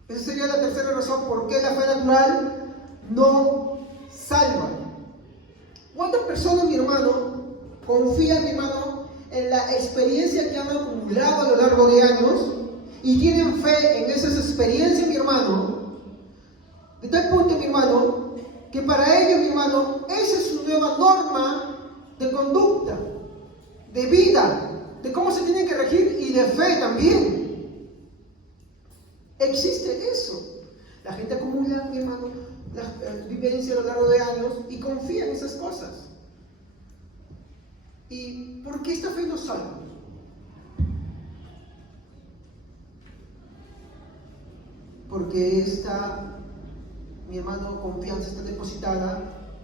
Esa sería la tercera razón por qué la fe natural no salva. ¿Cuántas personas, mi hermano, confían, mi hermano, en la experiencia que han acumulado a lo largo de años y tienen fe en esas experiencias, mi hermano, de tal punto, mi hermano, que para ellos, mi hermano, esa es su nueva norma de conducta, de vida, de cómo se tienen que regir y de fe también? Existe eso. La gente acumula, mi hermano, la vivencia a lo largo de años y confía en esas cosas. ¿Y por qué esta fe no salva? Porque esta, mi hermano, confianza está depositada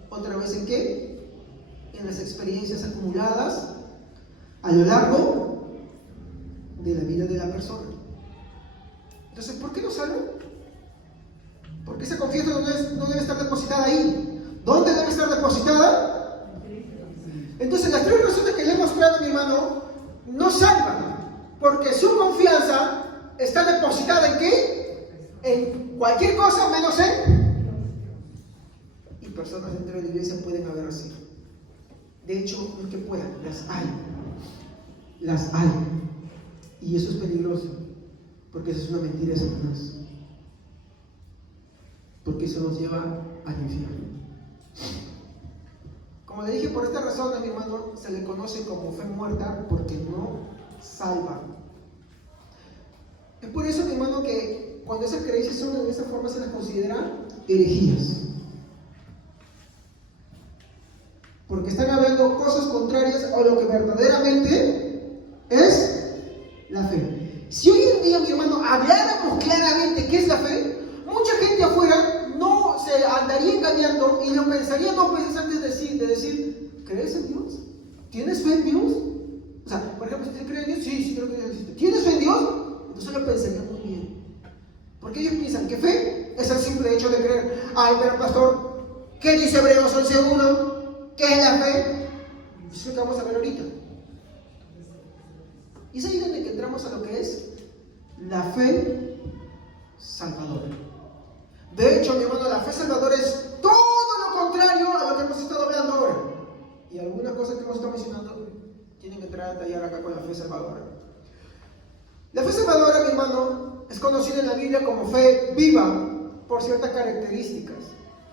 otra vez ¿en qué? en las experiencias acumuladas a lo largo de la vida de la persona. Entonces, ¿por qué no salva? Porque esa confianza no debe estar depositada ahí. ¿Dónde debe estar depositada? Entonces, las tres razones que le he mostrado, mi hermano, no salvan. Porque su confianza está depositada ¿en qué? En cualquier cosa menos en... Y personas dentro de la iglesia pueden haber así. De hecho, no es que puedan, las hay. Las hay. Y eso es peligroso. Porque eso es una mentira de Satanás. Porque eso nos lleva al infierno. Como le dije, por esta razón a mi hermano se le conoce como fe muerta, porque no salva. Es por eso, mi hermano, que cuando esas creencias son de esa forma se las considera herejías. Porque están hablando cosas contrarias a lo que verdaderamente es la fe. Si hoy en día, mi hermano, habláramos claramente qué es la fe, mucha gente afuera no se andaría engañando y lo pensaría 2 veces antes de decir, ¿crees en Dios? ¿Tienes fe en Dios? O sea, por ejemplo, ¿usted cree en Dios? Sí, creo que Dios existe. ¿Tienes fe en Dios? Entonces lo pensaría muy bien. Porque ellos piensan que fe es el simple hecho de creer. Ay, pero pastor, ¿qué dice Hebreos 11:1? ¿Qué es la fe? Eso es lo que vamos a ver ahorita. Y es ahí donde que entramos a lo que es la fe salvadora. De hecho, mi hermano, la fe salvadora es todo lo contrario a lo que hemos estado hablando ahora. Y algunas cosas que hemos estado mencionando tienen que entrar a detallar acá con la fe salvadora. La fe salvadora, mi hermano, es conocida en la Biblia como fe viva por ciertas características.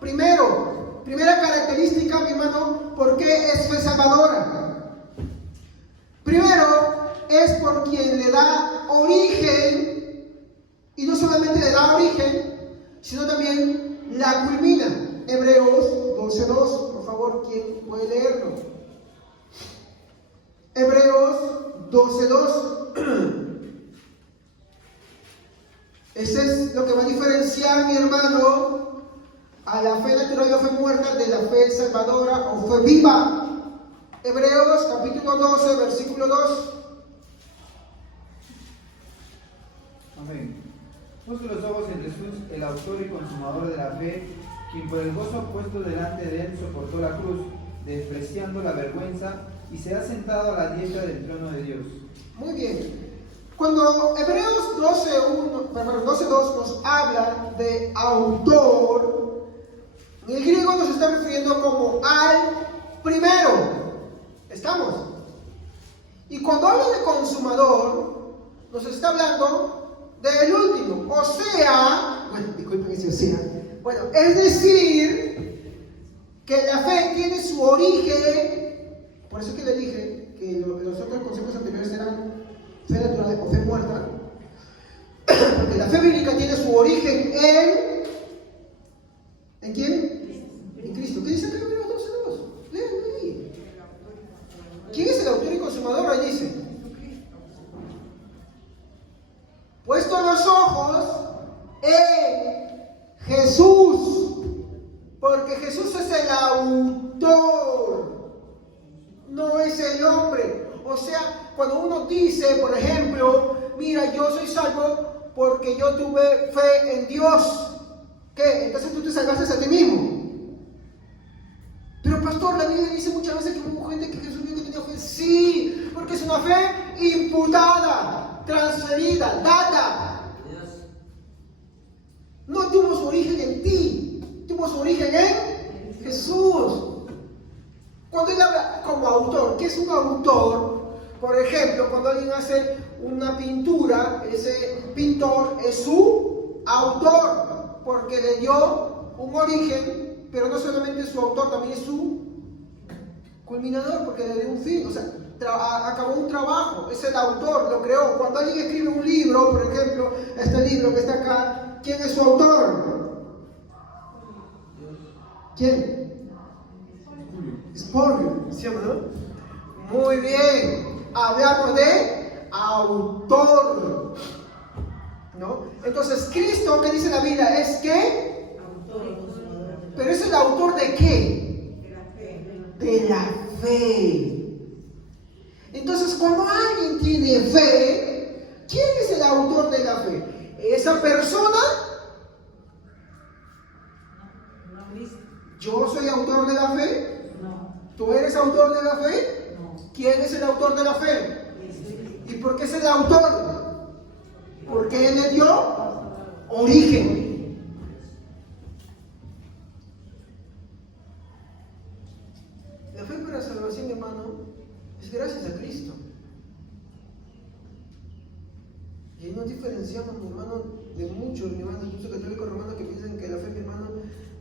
Primera característica, mi hermano, ¿por qué es fe salvadora? Primero, es por quien le da origen, y no solamente le da origen, sino también la culmina. Hebreos 12:2, por favor, ¿quién puede leerlo? Hebreos 12:2. Ese es lo que va a diferenciar, mi hermano, a la fe natural o fe muerta de la fe salvadora o fe viva. Hebreos capítulo 12, versículo 2. Amén. Puso los ojos en Jesús, el autor y consumador de la fe, quien por el gozo puesto delante de él soportó la cruz, despreciando la vergüenza, y se ha sentado a la diestra del trono de Dios. Muy bien. Cuando Hebreos 12:2 nos habla de autor, en el griego nos está refiriendo como al primero. ¿Estamos? Y cuando habla de consumador, nos está hablando del último. O sea, bueno, disculpen ese o sea. Bueno, es decir, que la fe tiene su origen. Por eso es que le dije que los otros conceptos anteriores eran fe natural o fe muerta, porque la fe bíblica tiene su origen ¿en quién? En Cristo. ¿Qué dice acá en Hebreos 12:2? Lean ahí. ¿Quién es el autor y consumador? Ahí dice: puesto los ojos en Jesús, porque Jesús es el autor, no es el hombre. O sea, cuando uno dice, por ejemplo, mira, yo soy salvo porque yo tuve fe en Dios, ¿qué? Entonces tú te salvaste a ti mismo. Pero pastor, la Biblia dice muchas veces que hubo gente que Jesús vio que tenía fe. Sí, porque es una fe imputada, transferida, dada. No tuvo su origen en ti, tuvo su origen en Jesús. Cuando él habla como autor, ¿qué es un autor? Por ejemplo, cuando alguien hace una pintura, ese pintor es su autor, porque le dio un origen, pero no solamente su autor, también es su culminador, porque le dio un fin, o sea, acabó un trabajo, es el autor, lo creó. Cuando alguien escribe un libro, por ejemplo, este libro que está acá, ¿quién es su autor? ¿Quién? Spurgeon, ¿sí o no? Muy bien. Hablamos de autor, ¿no? Entonces, Cristo, ¿qué dice la Biblia? Es que, pero es el autor ¿de qué? de la fe. Entonces, cuando alguien tiene fe, ¿quién es el autor de la fe? ¿Esa persona? No, Cristo. ¿Yo soy autor de la fe? No, ¿Tú eres autor de la fe? no. ¿Quién es el autor de la fe? Jesucristo. ¿Y por qué es el autor? Porque Él le dio origen. La fe para salvación, hermano, es gracias a Cristo. Y ahí nos diferenciamos, mi hermano, de muchos, mi hermano, incluso católicos romanos, que piensan que la fe, mi hermano,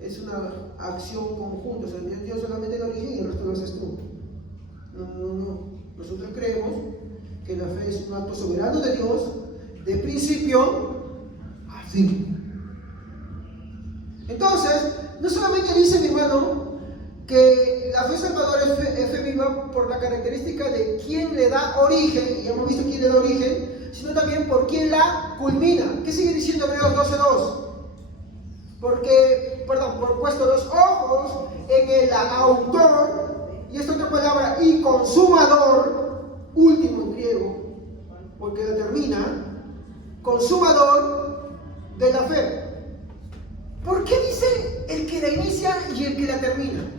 es una acción conjunta. O sea, Dios solamente el origen y el resto lo haces tú. No. Nosotros creemos que la fe es un acto soberano de Dios, de principio a fin. Entonces, no solamente dice, mi hermano, que la fe salvadora es fe viva por la característica de quién le da origen, y ya hemos visto quién le da origen, sino también por quién la culmina. ¿Qué sigue diciendo Hebreos 12:2? Por puesto los ojos en el autor, y esta otra palabra, y consumador, último en griego, porque determina, consumador de la fe. ¿Por qué dice el que la inicia y el que la termina?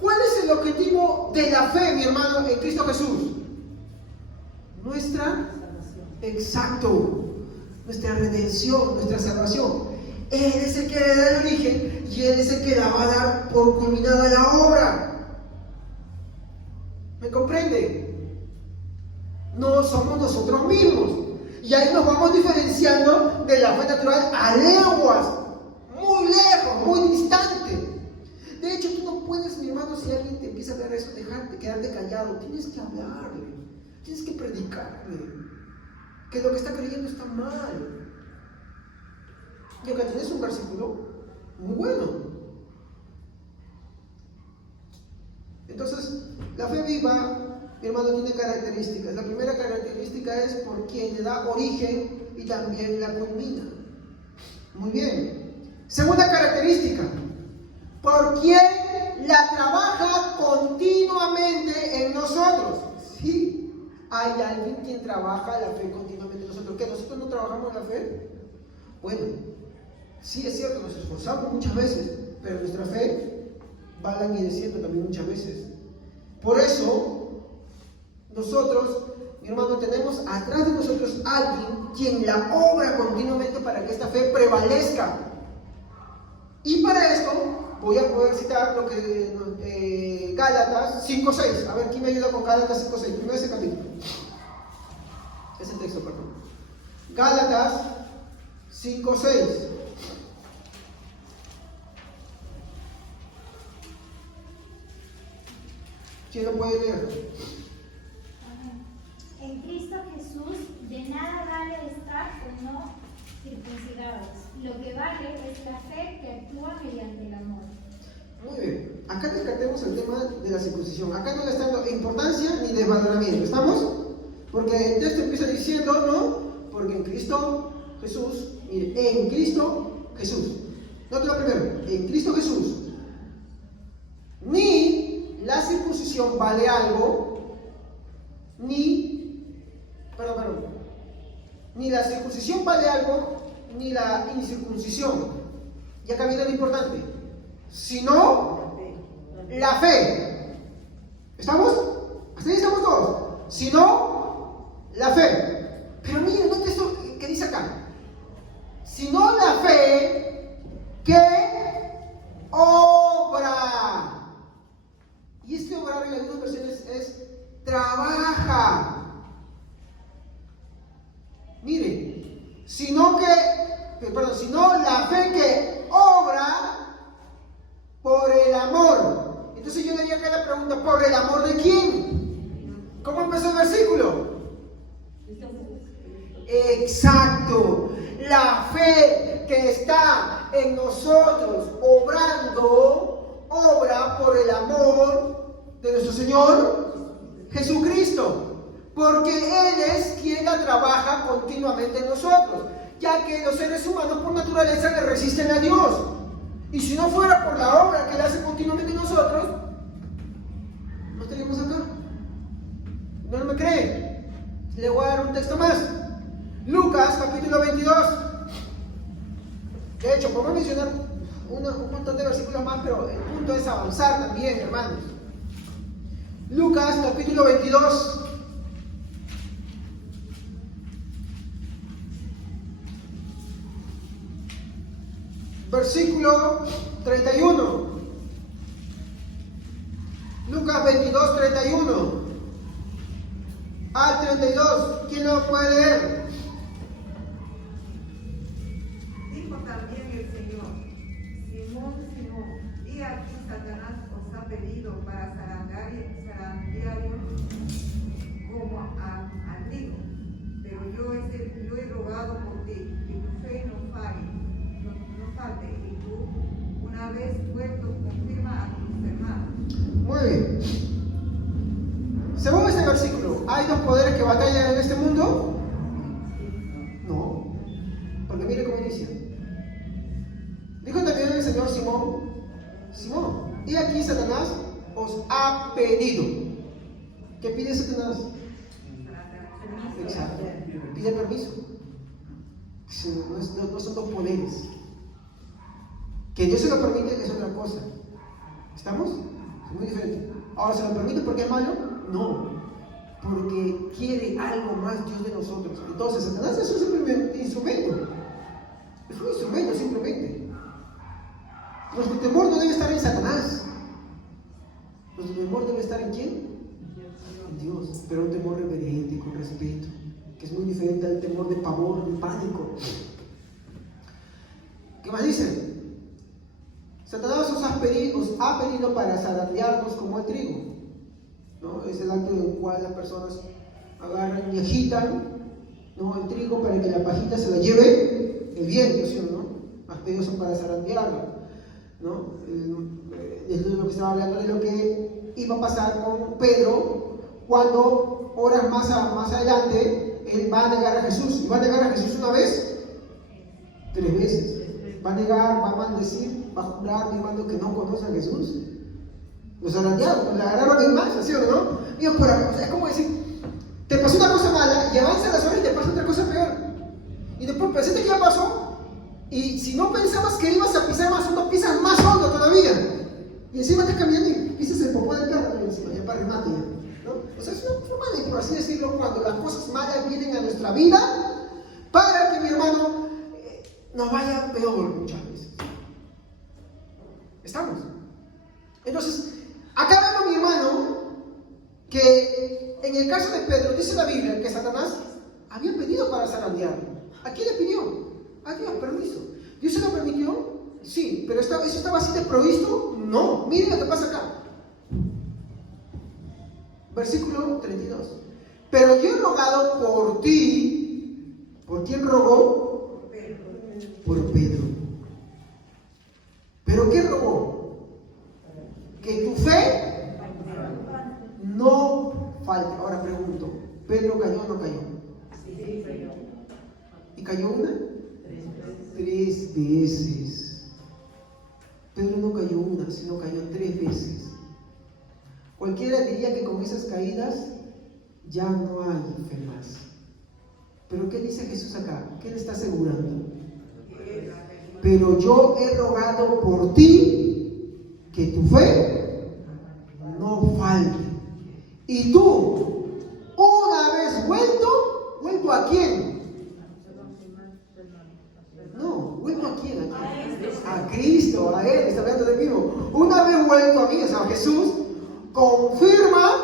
¿Cuál es el objetivo de la fe, mi hermano, en Cristo Jesús? Nuestra redención, nuestra salvación. Él es el que le da el origen y Él es el que la va a dar por culminada la obra. ¿Me comprende? No somos nosotros mismos. Y ahí nos vamos diferenciando de la fe natural a leguas, muy lejos, muy distante. De hecho, tú no puedes, mi hermano, si alguien te empieza a hablar eso, quedarte callado. Tienes que hablarle, tienes que predicarle que lo que está creyendo está mal. Y acá tienes un versículo muy bueno. Entonces, la fe viva, mi hermano, tiene características. La primera característica es por quien le da origen y también la culmina. Muy bien. Segunda característica, por quien la trabaja continuamente en nosotros. Sí, hay alguien quien trabaja la fe continuamente en nosotros. ¿Qué? ¿Nosotros no trabajamos la fe? Bueno, sí es cierto, nos esforzamos muchas veces, pero nuestra fe va languideciendo también muchas veces. Por eso, nosotros, mi hermano, tenemos atrás de nosotros alguien quien la obra continuamente para que esta fe prevalezca. Y para esto voy a poder citar lo que Gálatas 5:6. A ver, ¿quién me ayuda con Gálatas 5:6? Primero ese capítulo. Ese texto, perdón. Gálatas 5:6. ¿Quién lo puede leer? En Cristo Jesús de nada vale estar o no circuncidados. Lo que vale es la fe que actúa mediante el amor. Muy bien. Acá descartemos el tema de la circuncisión. Acá no le está dando importancia ni desvaloramiento. ¿Estamos? Porque el texto empieza diciendo, ¿no? Porque en Cristo Jesús, mire, en Cristo Jesús. Nota primero, en Cristo Jesús. Ni la circuncisión vale algo, ni la circuncisión vale algo, ni la incircuncisión. Y acá viene lo importante. Sino la fe. ¿Estamos? ¿Hasta ahí estamos todos? Sino la fe. Pero miren, note esto que dice acá. Sino la fe que obra. Y este obrar en algunas versiones es trabaja. Miren, sino la fe que obra por el amor. Entonces yo le haría acá la pregunta, ¿por el amor de quién? ¿Cómo empezó el versículo? Exacto. La fe que está en nosotros obrando, obra por el amor de nuestro Señor Jesucristo. Porque Él es quien la trabaja continuamente en nosotros, ya que los seres humanos por naturaleza le resisten a Dios. Y si no fuera por la obra que Él hace continuamente en nosotros, me cree, le voy a dar un texto más. Lucas capítulo 22. De hecho, podemos mencionar un montón de versículos más, pero el punto es avanzar también, hermanos. Lucas capítulo 22. Versículo 31. Lucas 22, 31 al 32. ¿Quién lo puede leer? Dijo también el Señor: Simón, Simón, y aquí Satanás os ha pedido para zarandearos como al trigo. Pero yo he rogado por ti, que tu fe no falte, y tú, una vez vuelto, confirma a tus hermanos. Muy bien. Según este versículo, ¿hay dos poderes que batallan en este mundo? No. Porque mire cómo inicia. Dijo también el Señor: Simón, Simón, y aquí Satanás os ha pedido. ¿Qué pide Satanás? Exacto. Pide permiso. No son dos poderes. Que Dios se lo permite es otra cosa. ¿Estamos? Es muy diferente. Ahora, ¿se lo permite porque es malo? No. Porque quiere algo más Dios de nosotros. Entonces, Satanás es un instrumento. Es un instrumento simplemente. Nuestro temor no debe estar en Satanás. Nuestro temor debe estar en ¿quién? En Dios. Pero un temor reverente, con respeto, que es muy diferente al temor de pavor, de pánico. ¿Qué más dice? Satanás os ha pedido para zarandearnos como el trigo, ¿no? Es el acto en el cual las personas agarran y agitan, ¿no?, el trigo para que la pajita se la lleve el viento, ¿sí o no? Más pedidos son para zarandearlo, ¿no? Es lo que estaba hablando de lo que iba a pasar con Pedro cuando horas más adelante él va a negar a Jesús. ¿Y va a negar a Jesús una vez? 3 veces. Va a negar, va a maldecir, va a jurar afirmando que no conoce a Jesús. Los zarandearon, le agarraron en masa, ¿sí o no? Y es como decir, te pasó una cosa mala y avanza las horas y te pasa otra cosa peor. Y después pensaste que ya pasó, y si no pensabas que ibas a pisar más hondo, pisas más hondo todavía. Y encima estás caminando y pisas el popó del carro y encima, ya para remate ya, ¿no? O sea, es una forma de, por así decirlo, cuando las cosas malas vienen a nuestra vida, para que mi hermano nos vaya peor muchas veces. ¿Estamos? Entonces, acá vemos, mi hermano, que en el caso de Pedro, dice la Biblia que Satanás había pedido para zarandearlo. ¿A quién le pidió? A Dios, permiso. ¿Dios se lo permitió? Sí, pero ¿eso estaba así de provisto? No. Miren lo que pasa acá. Versículo 32. Pero yo he rogado por ti. ¿Por quién rogó? Por Pedro. ¿Pero qué rogó? Que tu fe no falte. Ahora pregunto, ¿Pedro cayó o no cayó? Sí, cayó. ¿Y cayó una? 3 veces. Pedro no cayó una, sino cayó 3 veces. Cualquiera diría que con esas caídas ya no hay fe más. Pero ¿qué dice Jesús acá? ¿Qué le está asegurando? Pero yo he rogado por ti que tu fe no falte. Y tú, una vez ¿vuelto a quién? No, ¿vuelto a quién? A Cristo, a Él, está hablando de mí. Una vez vuelto a mí, o sea, Jesús, confirma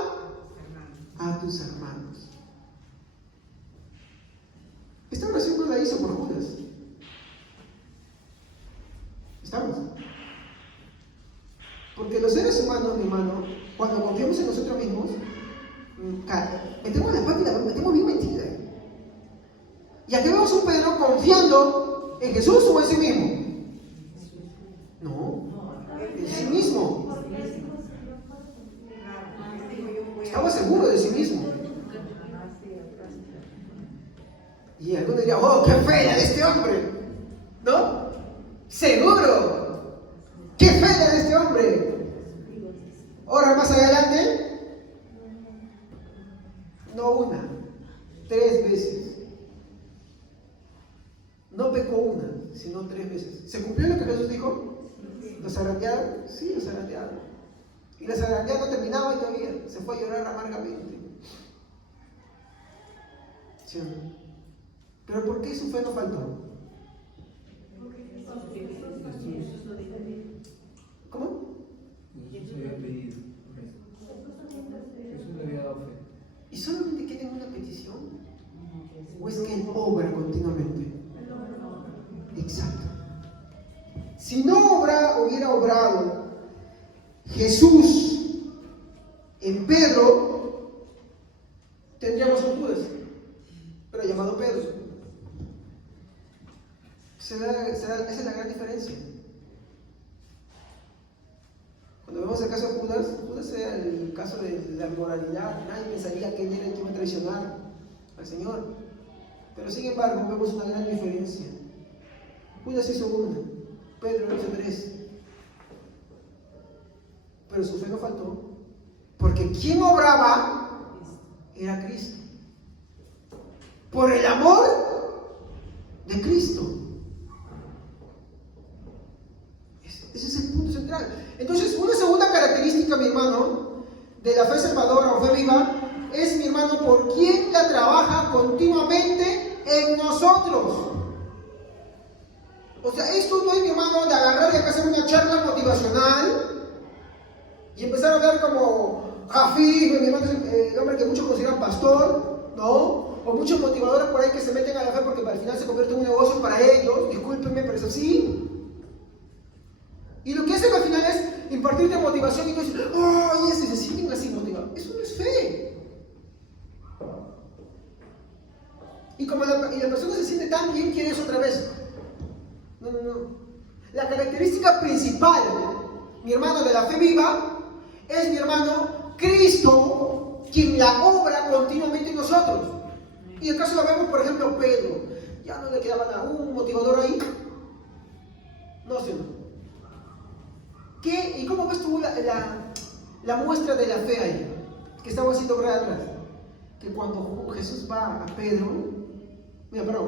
a tus hermanos. Esta oración no la hizo por Judas. ¿Estamos? Porque los seres humanos, mi hermano, cuando confiamos en nosotros mismos, metemos la pata y la metemos bien metida. Y aquí vemos un Pedro confiando en Jesús o en sí mismo. No, en sí mismo. Estaba seguro de sí mismo. Y alguno diría, oh, qué fe de este hombre, ¿no? Seguro. ¡Qué fe de este hombre! Ahora más adelante, No una, 3 veces. No pecó una, sino 3 veces. ¿Se cumplió lo que Jesús dijo? ¿Los zarandearon? Sí, los zarandearon. Y la zarandeada no terminaba y todavía se fue a llorar amargamente. ¿Sí o no? ¿Pero por qué su fe no faltó? ¿Cómo? Jesús le había pedido. Jesús le había dado fe. ¿Y solamente queda en una petición? ¿O es que Él obra continuamente? Exacto. Si no hubiera obrado Jesús en Pedro, tendríamos un Judas, pero llamado Pedro. Esa es la gran diferencia. Cuando vemos el caso de Judas era el caso de la moralidad. Nadie pensaría que él era el que iba a traicionar al Señor. Pero sin embargo, vemos una gran diferencia. Judas hizo una, Pedro hizo 3. Pero su fe no faltó, porque quien obraba era Cristo. Por el amor de Cristo. Ese es el punto central. Entonces, una segunda característica, mi hermano, de la fe salvadora o fe viva, es, mi hermano, por quien la trabaja continuamente en nosotros. O sea, esto no es, mi hermano, de agarrar y hacer una charla motivacional y empezar a hablar como Jafí, mi hermano, el hombre que muchos consideran pastor, ¿no? O muchos motivadores por ahí que se meten a la fe porque al final se convierte en un negocio para ellos. Discúlpenme, pero es así. Y lo que hacen al final es impartirte motivación y tú dices, ¡oh, se sienten así motivados! Eso no es fe. Y como la persona se siente tan bien, quiere eso otra vez. No. La característica principal, mi hermano, de la fe viva es, mi hermano, Cristo, quien la obra continuamente en nosotros. Y el caso lo vemos, por ejemplo, Pedro. Ya no le quedaba nada, un motivador ahí. No sé. ¿Qué? ¿Y cómo ves tú la muestra de la fe ahí? Que estamos haciendo ver atrás. Que cuando Jesús va a Pedro,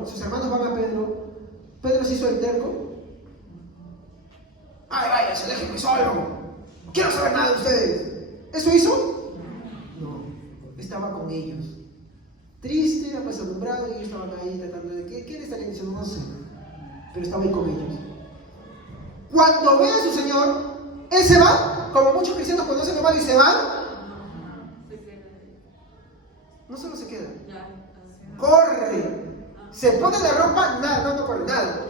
sus hermanos van a Pedro, Pedro se hizo el terco. ¡Ay, vaya, déjenme solo! ¡No quiero saber nada de ustedes! ¿Eso hizo? No, estaba con ellos. Triste, apesadumbrado, y ellos estaban ahí tratando de... ¿Qué le estarían diciendo? No sé. Pero estaba ahí con ellos. Cuando ve a su Señor, Él se va, como muchos cristianos cuando hacen mal y se van. No solo se queda. Corre. Se pone la ropa, nada, no corre, nada.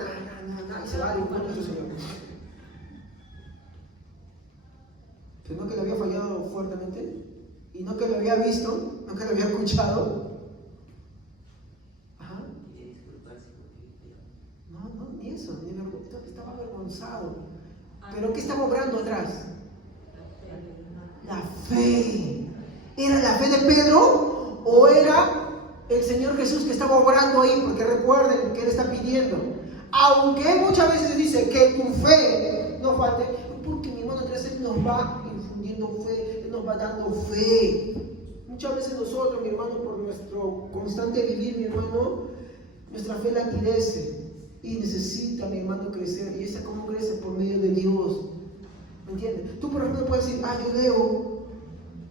Y se va y busca a su Señor. Pero no que le había fallado fuertemente, y no que lo había visto, no que lo había escuchado. Ajá. No, ni eso, estaba avergonzado. Pero ¿qué estaba obrando atrás? La fe. ¿Era la fe de Pedro o era el Señor Jesús que estaba obrando ahí? Porque recuerden que Él está pidiendo. Aunque Él muchas veces dice que tu fe no falte, porque mi hermano Andrés, Él nos va infundiendo fe, Él nos va dando fe. Muchas veces nosotros, mi hermano, por nuestro constante vivir, mi hermano, nuestra fe languidece. Y necesita, mi hermano, crecer. ¿Y esa cómo crece? Por medio de Dios. ¿Me entiendes? Tú, por ejemplo, puedes decir, yo leo.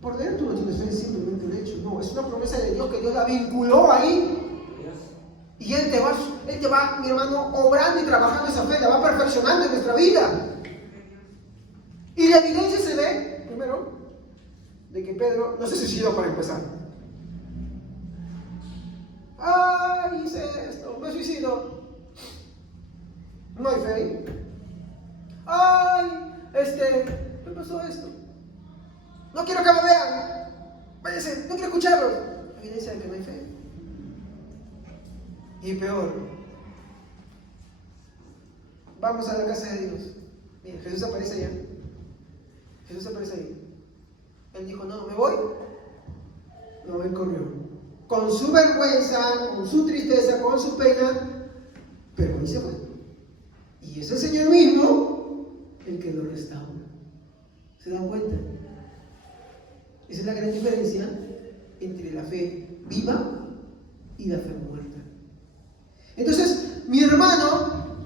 Por leer tú no tienes fe, es simplemente un hecho. No, es una promesa de Dios que Dios la vinculó ahí. Y Él te va, mi hermano, obrando y trabajando esa fe, la va perfeccionando en nuestra vida. Y la evidencia se ve, primero, de que Pedro no se suicidó para empezar. Hice esto, me suicido. No hay fe. Me pasó esto. No quiero que me vean. Váyanse, no quiero escucharlos. Evidencia de que no hay fe. Y peor, vamos a la casa de Dios. Mira, Jesús aparece allá. Jesús aparece ahí. Él dijo, no, me voy. No, él corrió. Con su vergüenza, con su tristeza, con su pena, pero ahí se fue. Y es el Señor mismo el que lo restaura. ¿Se dan cuenta? Esa es la gran diferencia entre la fe viva y la fe muerta. Entonces, mi hermano,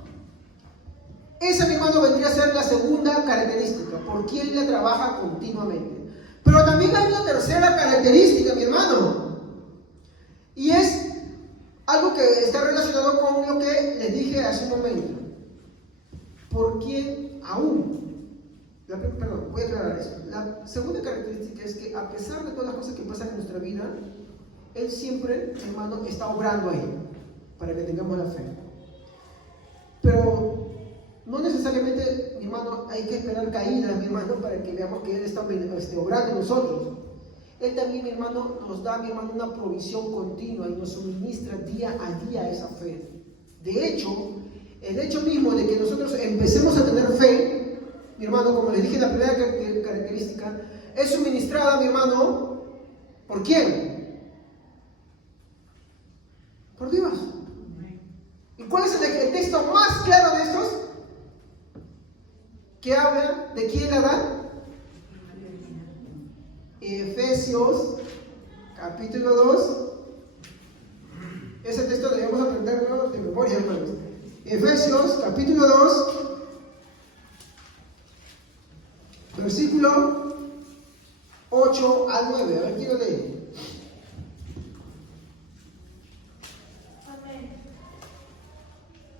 esa mi hermano vendría a ser la segunda característica, porque él la trabaja continuamente. Pero también hay una tercera característica, mi hermano, y es algo que está relacionado con lo que les dije hace un momento. ¿Por quién aún? Perdón, voy a aclarar eso. La segunda característica es que a pesar de todas las cosas que pasan en nuestra vida, Él siempre, hermano, está obrando ahí para que tengamos la fe. Pero no necesariamente, mi hermano, hay que esperar caídas, mi hermano, para que veamos que Él está obrando en nosotros. Él también, mi hermano, nos da, mi hermano, una provisión continua y nos suministra día a día esa fe. De hecho, el hecho mismo de que nosotros empecemos a tener fe, mi hermano, como les dije, la primera característica, es suministrada, mi hermano, ¿por quién? Por Dios. ¿Y cuál es el texto más claro de estos? Que habla de quién la da. Efesios, capítulo 2. Ese texto debemos aprenderlo de memoria, hermanos. Efesios, capítulo 2, versículo 8 al 9. A ver, quiero leer. Amén.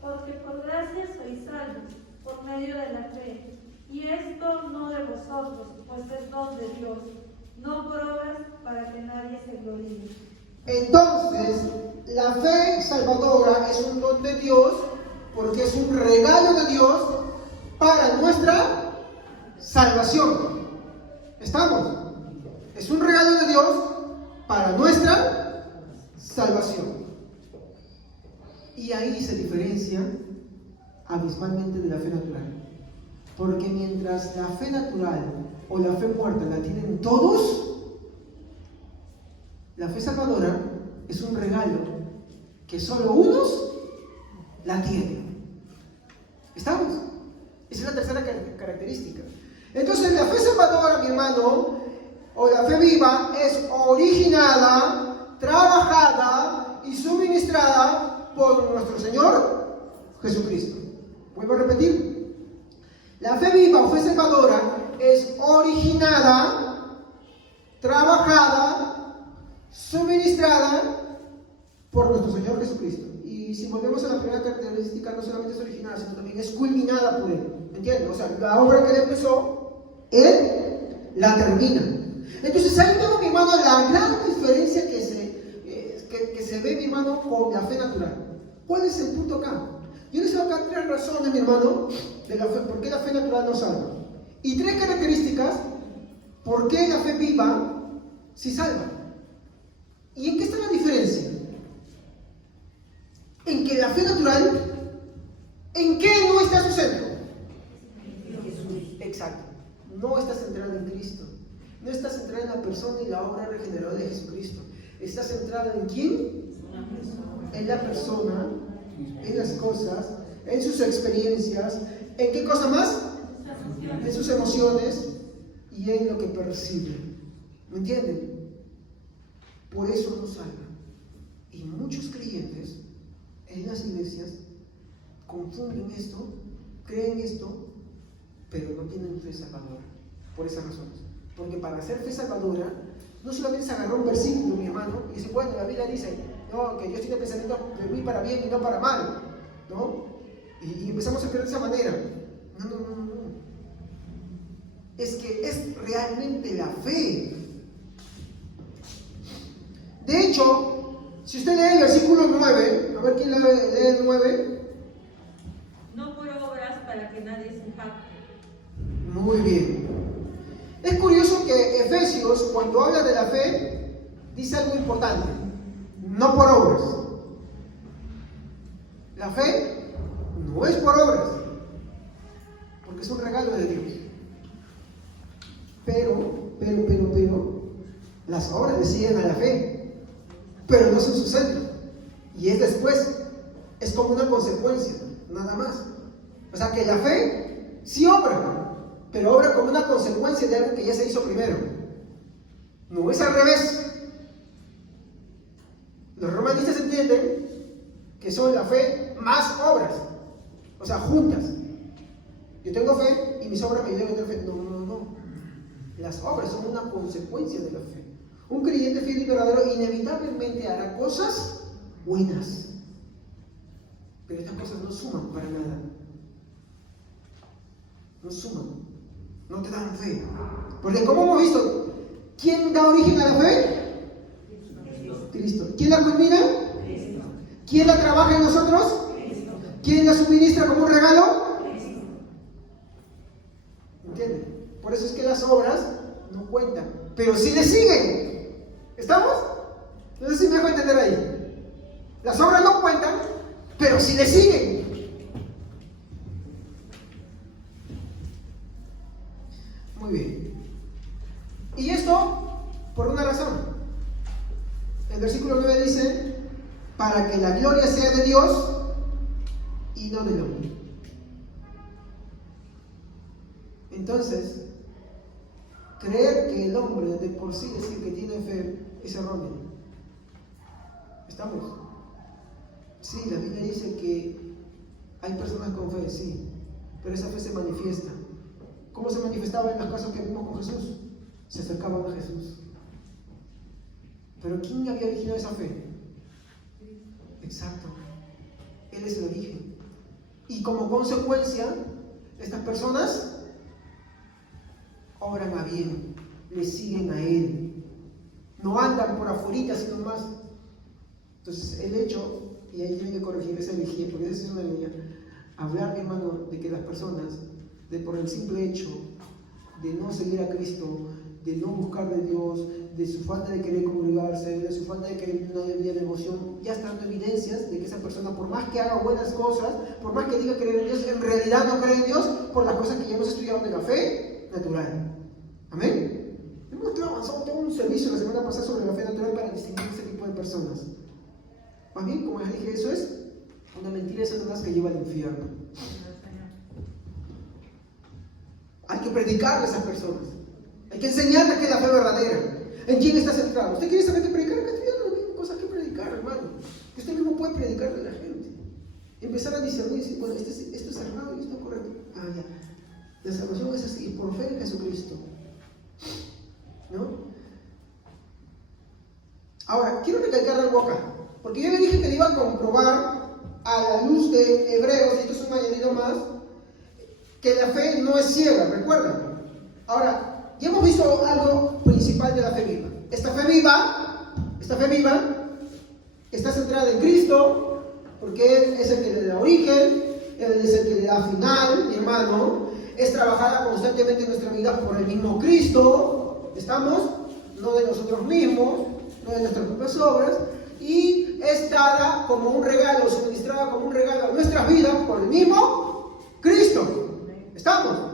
Porque por gracia sois salvos, por medio de la fe. Y esto no de vosotros, pues es don de Dios, no por obras para que nadie se gloríe. Entonces, la fe salvadora es un don de Dios, porque es un regalo de Dios para nuestra salvación. ¿Estamos? Es un regalo de Dios para nuestra salvación. Y ahí se diferencia abismalmente de la fe natural. Porque mientras la fe natural o la fe muerta la tienen todos, la fe salvadora es un regalo que solo unos la tienen. ¿Estamos? Esa es la tercera característica. Entonces la fe salvadora, mi hermano, o la fe viva, es originada, trabajada y suministrada por nuestro Señor Jesucristo. Vuelvo a repetir. La fe viva o fe salvadora es originada, trabajada, suministrada por nuestro Señor Jesucristo. Y si volvemos a la primera característica, no solamente es originada, sino también es culminada por Él. ¿Me entiendes? O sea, la obra que Él empezó, Él la termina. Entonces ahí tengo, mi hermano, la gran diferencia que se ve, mi hermano, con la fe natural. ¿Cuál es el punto acá? Yo les doy acá 3 razones, mi hermano, de la fe, por qué la fe natural no salva. Y 3 características por qué la fe viva sí salva. ¿Y en qué está la diferencia? En que la fe natural, ¿en qué no está su centro? Exacto. No está centrada en Cristo. No está centrada en la persona y la obra regeneradora de Jesucristo. Está centrada en quién? En la persona, en las cosas, en sus experiencias. ¿En qué cosa más? En sus emociones y en lo que percibe. ¿Me entienden? Por eso no salva. Y muchos creyentes en las iglesias confunden esto, creen esto, pero no tienen fe salvadora. Por esas razones. Porque para hacer fe salvadora, no solamente se agarró un versículo, mi hermano, y dice, bueno, la Biblia dice, no, que Dios tiene pensamientos de mí para bien y no para mal, ¿no? Y empezamos a creer de esa manera. No. Es que es realmente la fe. De hecho, si usted lee el versículo 9, a ver quién lee el 9. No por obras para que nadie se jacte. Muy bien. Es curioso que Efesios, cuando habla de la fe, dice algo importante. No por obras. La fe no es por obras, porque es un regalo de Dios. Pero, las obras le siguen a la fe, pero no son su centro. Y es después, es como una consecuencia, nada más. O sea que la fe sí obra, pero obra como una consecuencia de algo que ya se hizo primero. No es al revés. Los romanistas entienden que son la fe más obras, o sea, juntas. Yo tengo fe y mis obras me ayudan a tener fe. No. Las obras son una consecuencia de la fe. Un creyente fiel y verdadero inevitablemente hará cosas buenas, pero estas cosas no suman para nada. No suman, no te dan fe. Porque como hemos visto, ¿quién da origen a la fe? Cristo. ¿Quién la culmina? Cristo. ¿Quién la trabaja en nosotros? Cristo. ¿Quién la suministra como un regalo? Cristo. ¿Entienden? Por eso es que las obras no cuentan, pero sí le siguen. ¿Estamos? No sé si me dejo entender ahí. Las obras no cuentan, pero sí le siguen. Muy bien. Y esto por una razón. El versículo 9 dice, para que la gloria sea de Dios y no del hombre. Entonces, creer que el hombre de por sí decir que tiene fe es erróneo. ¿Estamos? Sí, la Biblia dice que hay personas con fe, sí, pero esa fe se manifiesta. ¿Cómo se manifestaba en los casos que vimos con Jesús? Se acercaban a Jesús. ¿Pero quién había originado esa fe? Exacto. Él es el origen. Y como consecuencia, estas personas obran a bien, le siguen a Él. No andan por afuera, sino más. Entonces, el hecho, y ahí tienen que corregir esa herejía, porque esa es una herejía, hablar, hermano, de que las personas, por el simple hecho de no seguir a Cristo, de no buscar de Dios, de su falta de querer congregarse, de su falta de querer una vida de devoción, ya están dando evidencias de que esa persona, por más que haga buenas cosas, por más que diga creer en Dios, en realidad no cree en Dios por las cosas que ya hemos estudiado de la fe natural. ¿Amén? Hemos avanzado todo un servicio la semana pasada sobre la fe natural para distinguir ese tipo de personas. Más bien, como les dije, eso es una mentira de Satanás que lleva al infierno. Hay que predicarle a esas personas. Hay que enseñarles que es la fe verdadera. ¿En quién está centrado? ¿Usted quiere saber qué predicar? Acá estoy dando las mismas cosas que predicar, hermano. Que usted mismo puede predicarle a la gente. Empezar a discernir y decir, bueno, esto es errado y esto es correcto. Ah, ya. La salvación es así, por fe en Jesucristo. ¿No? Ahora, quiero recalcar algo acá. Porque yo le dije que le iba a comprobar a la luz de Hebreos, y esto es un añadido más, que la fe no es ciega, ¿recuerdan? Ahora, ya hemos visto algo principal de la fe viva. Esta fe viva, está centrada en Cristo, porque Él es el que le da origen, Él es el que le da final, mi hermano. Es trabajada constantemente en nuestra vida por el mismo Cristo, ¿estamos? No de nosotros mismos, no de nuestras propias obras, y es dada como un regalo, suministrada como un regalo a nuestras vidas por el mismo Cristo, ¿estamos?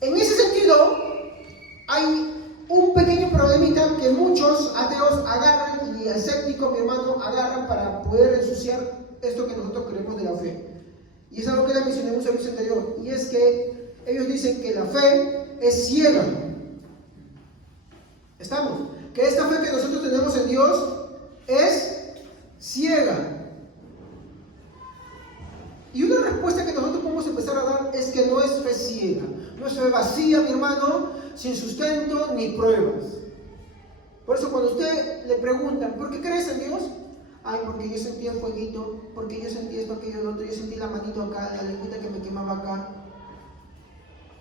En ese sentido, hay un pequeño problemita que muchos ateos agarran y escépticos, mi hermano, agarran para poder ensuciar esto que nosotros creemos de la fe. Y es algo que les mencioné en un servicio anterior, y es que ellos dicen que la fe es ciega. ¿Estamos? Que esta fe que nosotros tenemos en Dios es ciega. Y una respuesta que nosotros podemos empezar a dar es que no es fe ciega, no es fe vacía, mi hermano, sin sustento ni pruebas. Por eso cuando usted le preguntan, ¿por qué crees en Dios? Ay, porque yo sentí el fueguito, porque yo sentí esto, aquello, lo otro, yo sentí la manito acá, la lengüita que me quemaba acá.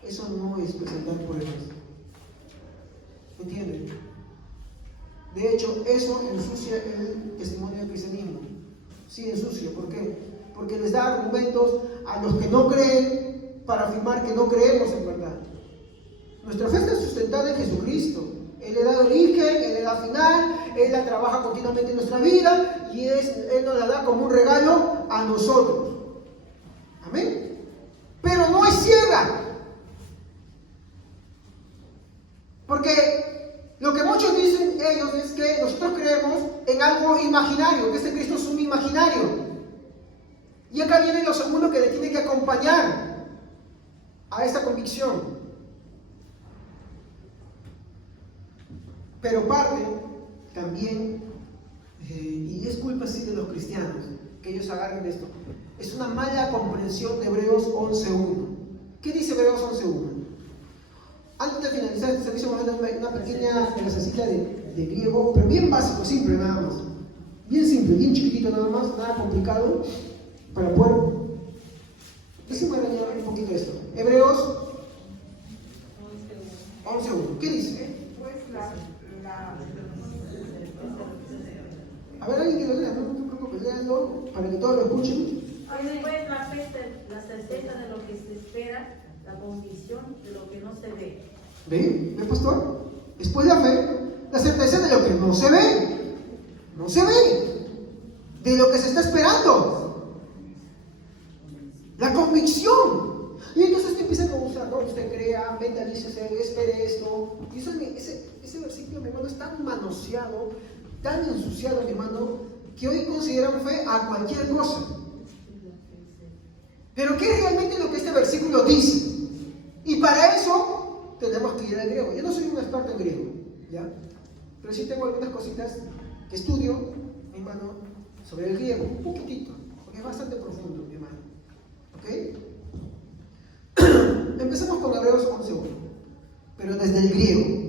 Eso no es presentar pruebas. ¿Entienden? De hecho, eso ensucia el testimonio del cristianismo. Sí, ensucia. ¿Por qué? Porque les da argumentos a los que no creen para afirmar que no creemos en verdad. Nuestra fe está sustentada en Jesucristo. Él le da origen, Él le da final, Él la trabaja continuamente en nuestra vida y Él nos la da como un regalo a nosotros. Amén. Pero no es ciega. Porque lo que muchos dicen ellos es que nosotros creemos en algo imaginario, que este Cristo es un imaginario. Y acá viene lo segundo que le tiene que acompañar a esta convicción. Pero parte también y es culpa sí de los cristianos, que ellos agarren esto. Es una mala comprensión de Hebreos 11.1. ¿Qué dice Hebreos 11.1? Antes de finalizar este servicio vamos a dar una pequeña clasecita de griego, pero bien básico, simple nada más. Bien simple, bien chiquitito nada más, nada complicado, para poder desenmarañar un poquito esto. Hebreos 11.1. ¿Qué dice? Pues A ver, alguien que lo lea, no te preocupes, léanlo para que todos lo escuchen. Después la certeza de lo que se espera, la convicción de lo que no se ve. ¿Ve? ¿Ve, pastor? Después la fe, la certeza de lo que no se ve. No se ve. De lo que se está esperando. La convicción. Y entonces te empiezan a usar, ¿no? Usted crea, mentalícese, espere esto. Y eso, ese versículo, mi hermano, es tan manoseado, tan ensuciado, mi hermano, que hoy consideran fe a cualquier cosa. Pero ¿qué es realmente lo que este versículo dice? Y para eso tenemos que ir al griego. Yo no soy un experto en griego, ¿ya? Pero sí tengo algunas cositas que estudio, mi hermano, sobre el griego, un poquitito, porque es bastante profundo, mi hermano. ¿Ok? Empezamos con Hebreos 11.1, pero desde el griego.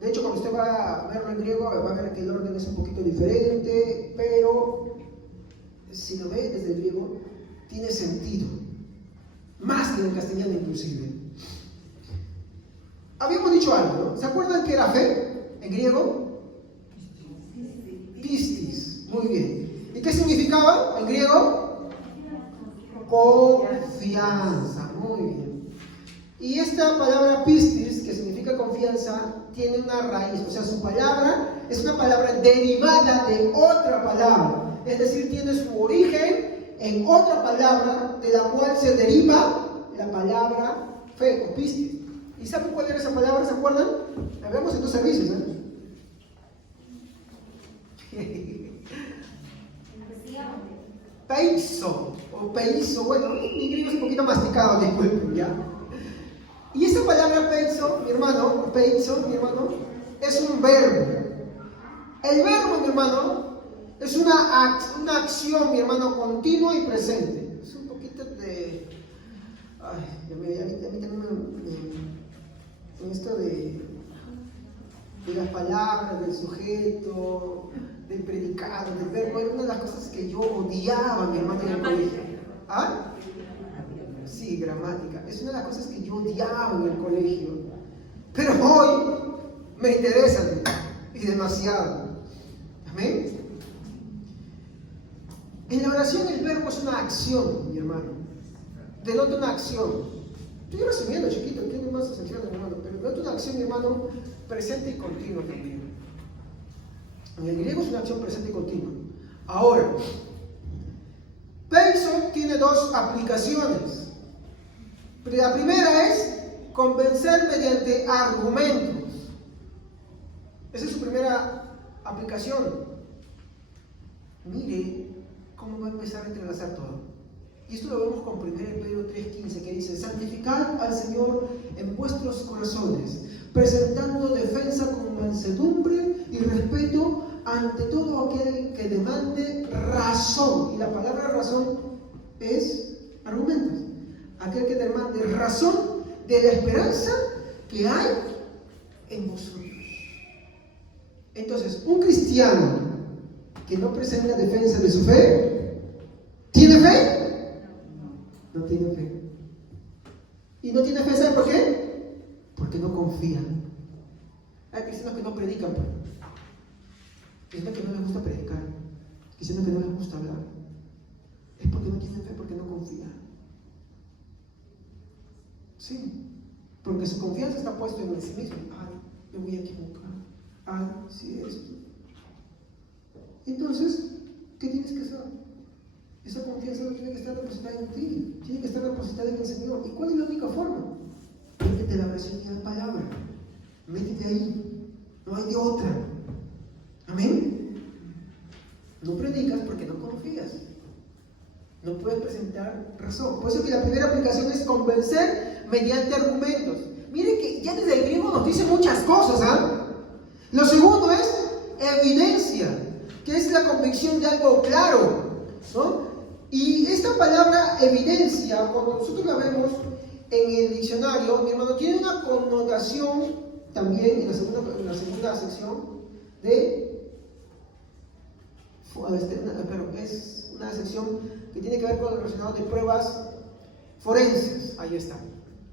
De hecho, cuando usted va a verlo en griego, va a ver que el orden es un poquito diferente, pero si lo ve desde el griego, tiene sentido. Más que en el castellano inclusive. Habíamos dicho algo, ¿no? ¿Se acuerdan que era fe en griego? Pistis. Muy bien. ¿Y qué significaba en griego? Confianza. Muy bien. Y esta palabra pistis, que significa confianza, tiene una raíz. O sea, su palabra es una palabra derivada de otra palabra. Es decir, tiene su origen en otra palabra de la cual se deriva la palabra fe o pistis. ¿Y saben cuál era esa palabra? ¿Se acuerdan? La vemos en dos servicios, Peiso o peiso, bueno, mi griego es un poquito masticado, disculpen, ¿ya? Y esa palabra peiso, mi hermano, es un verbo. El verbo, mi hermano, es una acción, mi hermano, continua y presente. Es un poquito de... Ay, a mí también en esto de las palabras, del sujeto, del predicado, del verbo, era una de las cosas que yo odiaba, mi hermano, en el colegio. ¿Ah? Sí, gramática. Es una de las cosas que yo odiaba en el colegio. Pero hoy me interesan y demasiado. ¿Amén? En la oración el verbo es una acción, mi hermano. Denota una acción. Estoy resumiendo, chiquito, tiene más atención, mi hermano, pero denota una acción, mi hermano, presente y continua también. En el griego es una acción presente y continua. Ahora, peiso tiene dos aplicaciones. La primera es convencer mediante argumentos. Esa es su primera aplicación. Mire cómo va a empezar a entrelazar todo. Y esto lo vemos con 1 Pedro 3:15, que dice: santificad al Señor en vuestros corazones, presentando defensa con mansedumbre y respeto ante todo aquel que demande razón. Y la palabra razón es argumentos. Aquel que demande razón de la esperanza que hay en vosotros. Entonces, un cristiano que no presenta defensa de su fe, ¿tiene fe? No tiene fe. ¿Y no tiene fe? ¿Sabe por qué? Porque no confía. Hay cristianos que no predican, cristianos que no les gusta predicar, cristianos que no les gusta hablar. Es porque no tienen fe, porque no confían. Sí, porque su confianza está puesta en sí mismo. Ay, me voy a equivocar. Ay, sí, esto. Entonces, ¿qué tienes que hacer? Esa confianza no tiene que estar depositada en ti, tiene que estar depositada en el Señor. ¿Y cuál es la única forma? Métete la oración y la palabra. Métete ahí. No hay de otra. Amén. No predicas porque no confías. No puedes presentar razón. Por eso que la primera aplicación es convencer mediante argumentos. Miren que ya desde el griego nos dice muchas cosas, ¿ah? Lo segundo es evidencia. que es la convicción de algo claro, ¿no? Y esta palabra evidencia, cuando nosotros la vemos en el diccionario, mi hermano, tiene una connotación también en la segunda sección es una sección que tiene que ver con lo relacionado de pruebas forenses. Ahí está,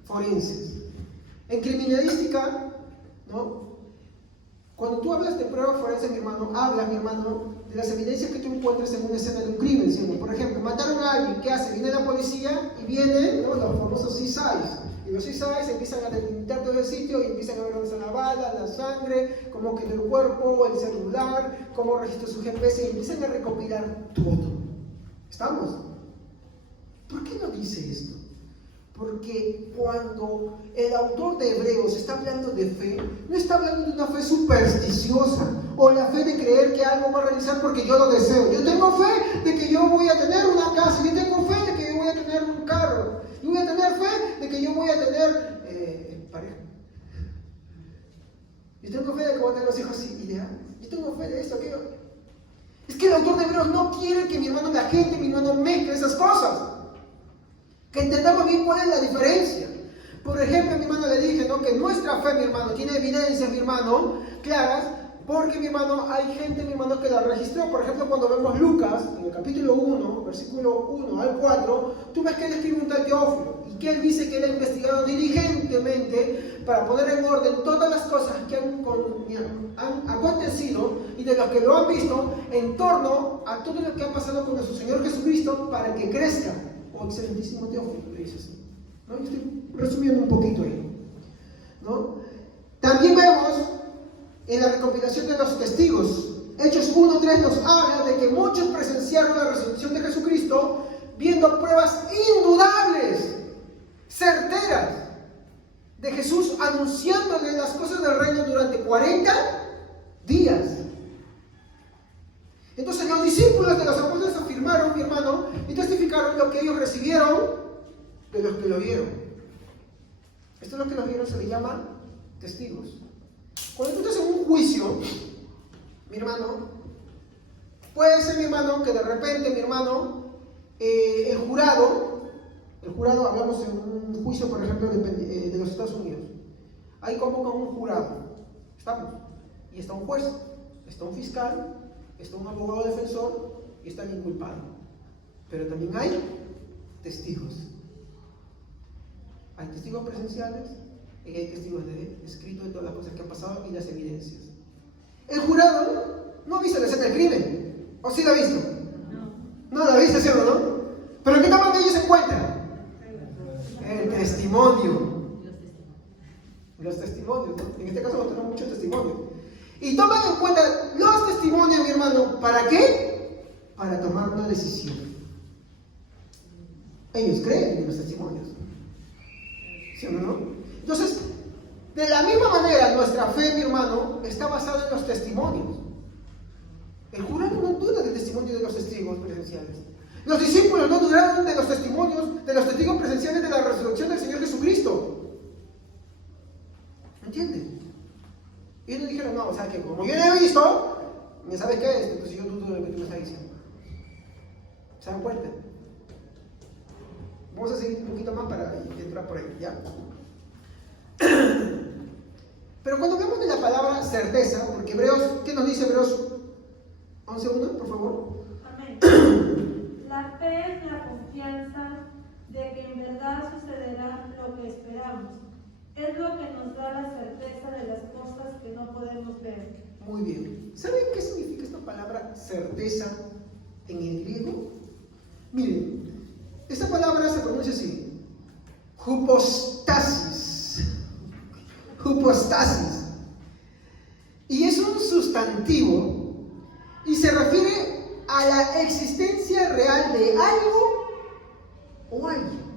forenses. En criminalística, ¿no? Cuando tú hablas de pruebas forenses, mi hermano, hablas, mi hermano, de las evidencias que tú encuentras en una escena de un crimen, ¿sí? Por ejemplo, mataron a alguien, ¿qué hace? Viene la policía y vienen, ¿no?, los famosos CSIs. Y los CSIs empiezan a delimitar todo el sitio y empiezan a ver dónde está la bala, la sangre, cómo quedó el cuerpo, el celular, cómo registró su GPS, y empiezan a recopilar todo. ¿Estamos? ¿Por qué no dice esto? Porque cuando el autor de Hebreos está hablando de fe, no está hablando de una fe supersticiosa o la fe de creer que algo va a realizar porque yo lo deseo. Yo tengo fe de que yo voy a tener una casa, yo tengo fe de que yo voy a tener un carro, yo voy a tener fe de que yo voy a tener pareja. Yo tengo fe de que voy a tener los hijos ideales. Yo tengo fe de esto, aquello. Es que el autor de Hebreos no quiere que mi hermano mezcle esas cosas. Que entendamos bien cuál es la diferencia. Por ejemplo, mi hermano, le dije, ¿no?, que nuestra fe, mi hermano, tiene evidencias, mi hermano, claras, porque, mi hermano, hay gente, mi hermano, que la registró. Por ejemplo, cuando vemos Lucas, en el capítulo 1, versículo 1 al 4, tú ves que él escribe un tal Teófilo, y que él dice que él ha investigado diligentemente para poner en orden todas las cosas que han acontecido y de los que lo han visto en torno a todo lo que ha pasado con nuestro Señor Jesucristo, para que crezca. Oh, excelentísimo Teófilo, le dice así, ¿no? Yo estoy resumiendo un poquito ahí, ¿no? También vemos en la recopilación de los testigos, Hechos 1:3 nos habla de que muchos presenciaron la resurrección de Jesucristo viendo pruebas indudables, certeras, de Jesús anunciándole las cosas del reino durante 40 días. Entonces los discípulos de los apóstoles afirmaron, mi hermano, y testificaron lo que ellos recibieron de los que lo vieron. Esto es lo que los vieron, se le llama testigos. Cuando tú estás en un juicio, mi hermano, puede ser, mi hermano, que de repente, mi hermano, el jurado, hablamos en un juicio, por ejemplo, de los Estados Unidos, ahí convocan un jurado, ¿estamos? Y está un juez, está un fiscal, está un abogado defensor y está el inculpado. Pero también hay testigos. Hay testigos presenciales y hay testigos de escrito de todas las cosas que han pasado y las evidencias. El jurado no ha visto la escena del crimen. ¿O sí la ha visto? No la ha visto, ¿sí o no? Pero ¿qué toman ellos en cuenta? El testimonio. Los testimonios, ¿no? En este caso no tenemos muchos testimonios. Y toman en cuenta los testimonios, mi hermano, ¿para qué? Para tomar una decisión. Ellos creen en los testimonios, ¿sí o no? Entonces, de la misma manera, nuestra fe, mi hermano, está basada en los testimonios. El jurado no duda del testimonio de los testigos presenciales. Los discípulos no dudaron de los testimonios, de los testigos presenciales de la resurrección del Señor Jesucristo. ¿Entienden? Y ellos dijeron, no, o sea que como yo no he visto, ¿me sabes qué es? Entonces yo dudo de lo que tú me estás diciendo. ¿Se dan cuenta? Vamos a seguir un poquito más para entrar por ahí, ¿ya? Pero cuando hablamos de la palabra certeza, porque Hebreos, ¿qué nos dice Hebreos 11:1, por favor? Amén. La fe es la confianza de que en verdad sucederá lo que esperamos. Es lo que nos da la certeza de las cosas que no podemos ver. Muy bien. ¿Saben qué significa esta palabra certeza en el griego? Miren, esta palabra se pronuncia así: hypostasis. Hypostasis. Y es un sustantivo y se refiere a la existencia real de algo o alguien.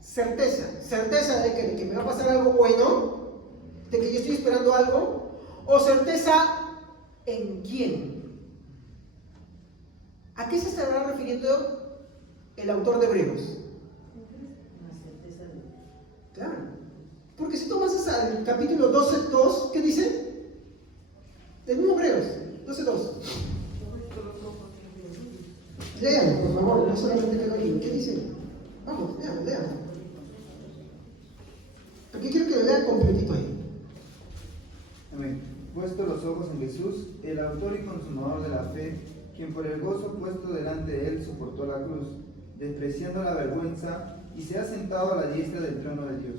Certeza de que me va a pasar algo bueno, de que yo estoy esperando algo, o certeza en quién. ¿A qué se estará refiriendo el autor de Hebreos? Claro, porque si tú vas al capítulo 12:2, ¿qué dice? Del mismo Hebreos, 12:2. Lean, por favor, no solamente que lo lean. ¿Qué dice? Vamos, lean. Porque quiero que lo lean completito ahí. Amén. Puesto los ojos en Jesús, el autor y consumador de la fe, quien por el gozo puesto delante de él soportó la cruz, despreciando la vergüenza, y se ha sentado a la diestra del trono de Dios.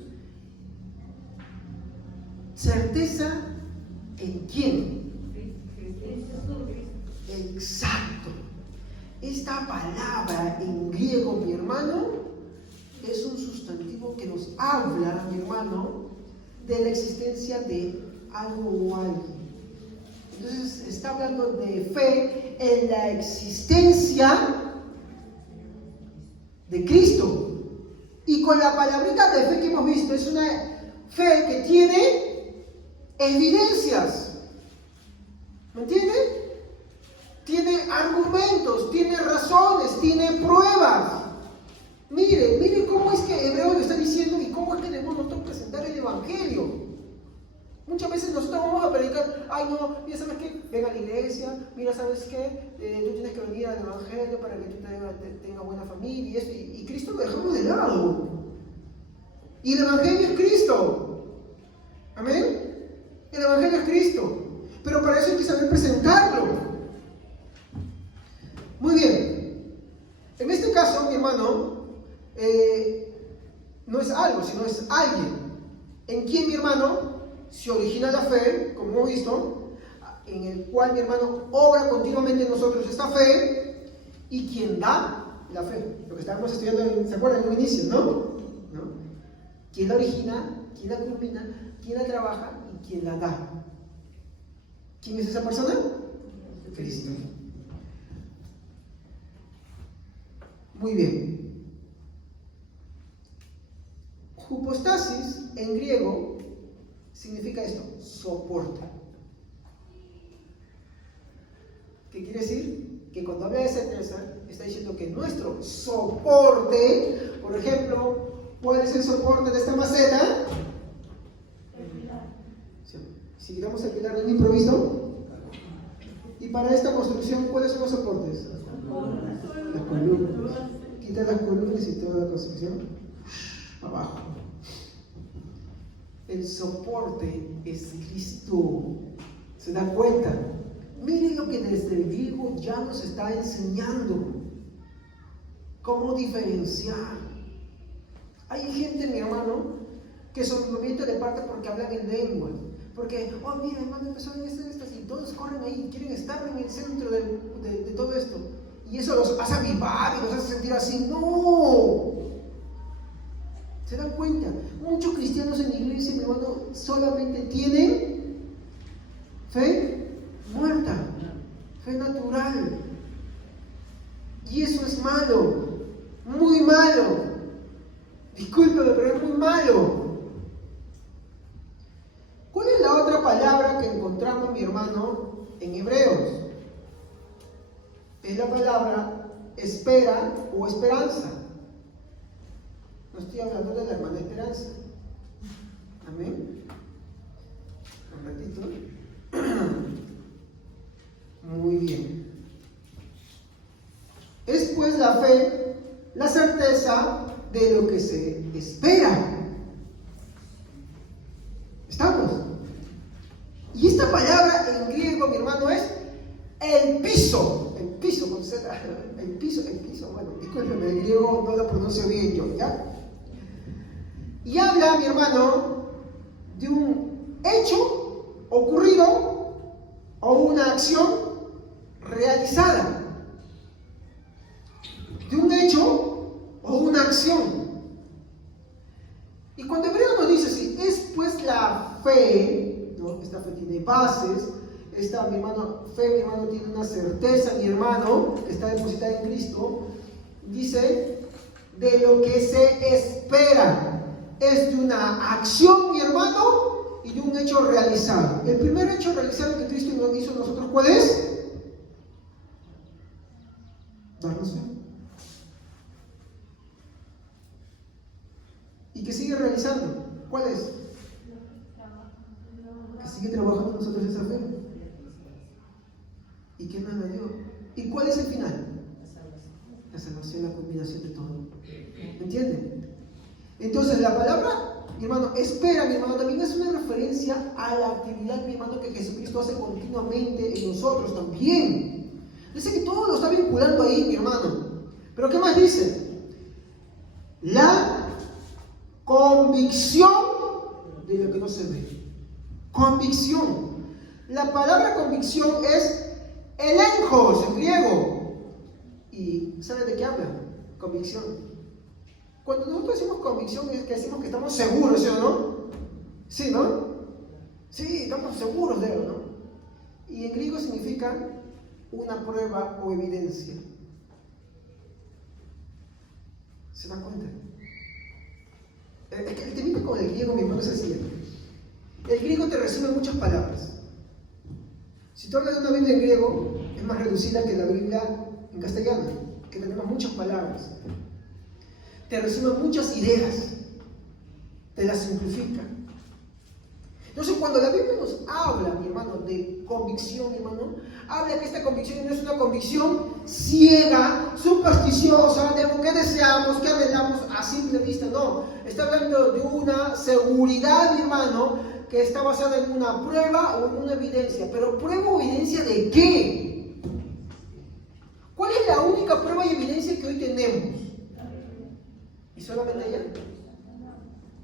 Certeza en quién. Jesús. Exacto. Esta palabra en griego, mi hermano, es un sustantivo que nos habla, mi hermano, de la existencia de algo o alguien. Entonces está hablando de fe en la existencia de Cristo. Y con la palabrita de fe que hemos visto, es una fe que tiene evidencias. ¿Me entienden? Tiene argumentos, tiene razones, tiene pruebas. Mire cómo es que Hebreo lo está diciendo y cómo es que debemos nosotros presentar el Evangelio. Muchas veces nosotros vamos a predicar, ay no, mira, ¿sabes qué? Ven a la iglesia, mira, ¿sabes qué? Tú tienes que venir al Evangelio para que tú tengas buena familia y eso, y Cristo lo dejamos de lado. Y el Evangelio es Cristo. Amén. El Evangelio es Cristo. Pero para eso hay que saber presentarlo. Muy bien. En este caso, mi hermano, no es algo, sino es alguien. ¿En quién, mi hermano, se origina la fe, como hemos visto? En el cual, mi hermano, obra continuamente en nosotros esta fe. Y quien da la fe. Lo que estábamos estudiando, ¿se acuerdan? En un inicio, ¿no? ¿Quién la origina? ¿Quién la culmina? ¿Quién la trabaja? ¿Y quién la da? ¿Quién es esa persona? Cristo. Muy bien. Hypostasis en griego significa esto, soporte. ¿Qué quiere decir? Que cuando habla de certeza, está diciendo que nuestro soporte, por ejemplo, ¿cuál es el soporte de esta maceta? Si quitamos el pilar de un improviso, y para esta construcción, ¿cuáles son los soportes? Las columnas. Quita las columnas y toda la construcción abajo. El soporte es Cristo. ¿Se dan cuenta? Miren lo que desde el griego ya nos está enseñando. ¿Cómo diferenciar? Hay gente, mi hermano, que su movimiento le parte porque hablan en lengua. Porque, oh, mira, hermano, empezaron a hacer estas y todos corren ahí, quieren estar en el centro de todo esto. Y eso los hace avivar y los hace sentir así. ¡No! ¿Se dan cuenta? Muchos cristianos en la iglesia, mi hermano, solamente tienen fe muerta, fe natural. Y eso es malo, muy malo. Discúlpeme, pero es muy malo. ¿Cuál es la otra palabra que encontramos, mi hermano, en Hebreos? Es la palabra espera o esperanza. No estoy hablando de la hermana Esperanza. Amén. Un ratito. Muy bien. Es pues la fe, la certeza de lo que se espera. ¿Estamos? Y esta palabra en griego, mi hermano, es el piso, con Z, el piso, bueno, discúlpeme, el griego no lo pronuncio bien yo, ¿ya? Y habla, mi hermano, de un hecho ocurrido o una acción realizada. De un hecho o una acción. Y cuando Hebreo nos dice así, es pues la fe, ¿no? Esta fe tiene bases. Esta, mi hermano, fe, mi hermano, tiene una certeza, mi hermano, que está depositada en Cristo. Dice, de lo que se espera. Es de una acción, mi hermano, y de un hecho realizado. El primer hecho realizado que Cristo nos hizo a nosotros, ¿cuál es? Darnos fe. ¿Y qué sigue realizando? ¿Cuál es? Que sigue trabajando en nosotros esa fe. ¿Y qué más me dio? ¿Y cuál es el final? La salvación, la culminación de todo. ¿Me entienden? Entonces la palabra, mi hermano, espera, mi hermano, también es una referencia a la actividad, mi hermano, que Jesucristo hace continuamente en nosotros también. Dice que todo lo está vinculando ahí, mi hermano. Pero ¿qué más dice? La convicción de lo que no se ve. Convicción. La palabra convicción es elenjos en griego. ¿Y saben de qué habla? Convicción. Cuando nosotros decimos convicción es que decimos que estamos seguros, ¿sí o no? Sí, ¿no? Sí, estamos seguros de ello, ¿no? Y en griego significa una prueba o evidencia. ¿Se dan cuenta? Es que el temita con el griego, mi hermano, es el siguiente. El griego te resume muchas palabras. Si tú hablas de una Biblia en griego, es más reducida que la Biblia en castellano, que tenemos muchas palabras. Te resume muchas ideas, te las simplifica. Entonces, cuando la Biblia nos habla, mi hermano, de convicción, mi hermano, habla que esta convicción no es una convicción ciega, supersticiosa, de algo que deseamos, que anhelamos a simple vista, no. Está hablando de una seguridad, mi hermano, que está basada en una prueba o en una evidencia. Pero ¿prueba o evidencia de qué? ¿Cuál es la única prueba y evidencia que hoy tenemos? ¿Y solamente ella?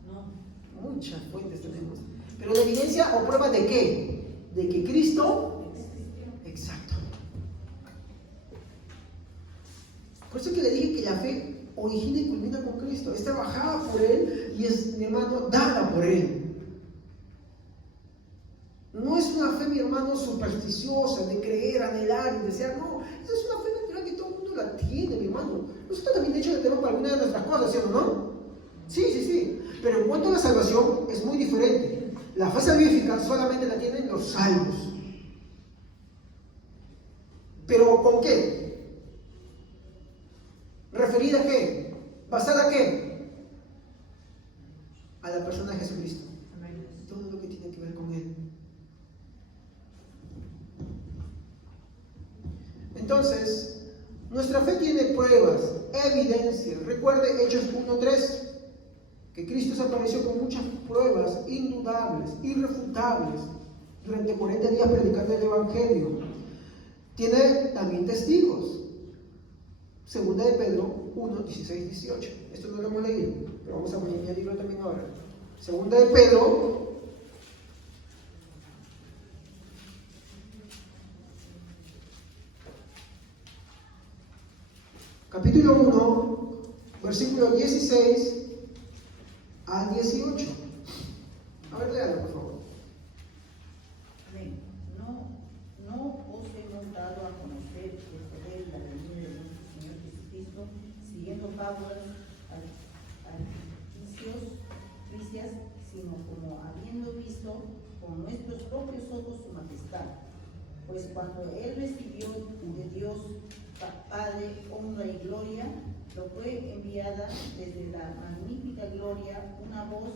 No. Muchas fuentes tenemos. Pero la evidencia o prueba de qué? De que Cristo. Exacto. Por eso que le dije que la fe origina y culmina con Cristo. Es trabajada por Él y es, mi hermano, dada por Él. No es una fe, mi hermano, supersticiosa, de creer, anhelar y desear. No, esa es una fe natural que todo el mundo la tiene, mi hermano. Nosotros también, de hecho, la tenemos para alguna de nuestras cosas, ¿sí o no? Sí. Pero en cuanto a la salvación, es muy diferente. La fe salvífica solamente la tienen los salvos. ¿Pero con qué? ¿Referida a qué? ¿Basada a qué? A la persona de Jesucristo. Todo lo que tiene que ver con Él. Entonces, nuestra fe tiene pruebas, evidencias. Recuerde Hechos 1:3, que Cristo se apareció con muchas pruebas indudables, irrefutables, durante 40 días predicando el Evangelio. Tiene también testigos. Segunda de Pedro 1:16-18. Esto no lo hemos leído, pero vamos a añadirlo también ahora. Segunda de Pedro capítulo 1, versículo 16 al 18. A ver, léalo, por favor. Amén. No os hemos dado a conocer el poder y la venida de nuestro Señor Jesucristo, siguiendo fábulas, artificios, sino como habiendo visto con nuestros propios ojos su majestad. Pues cuando Él recibió de Dios Padre honra y gloria, lo fue enviada desde la magnífica gloria una voz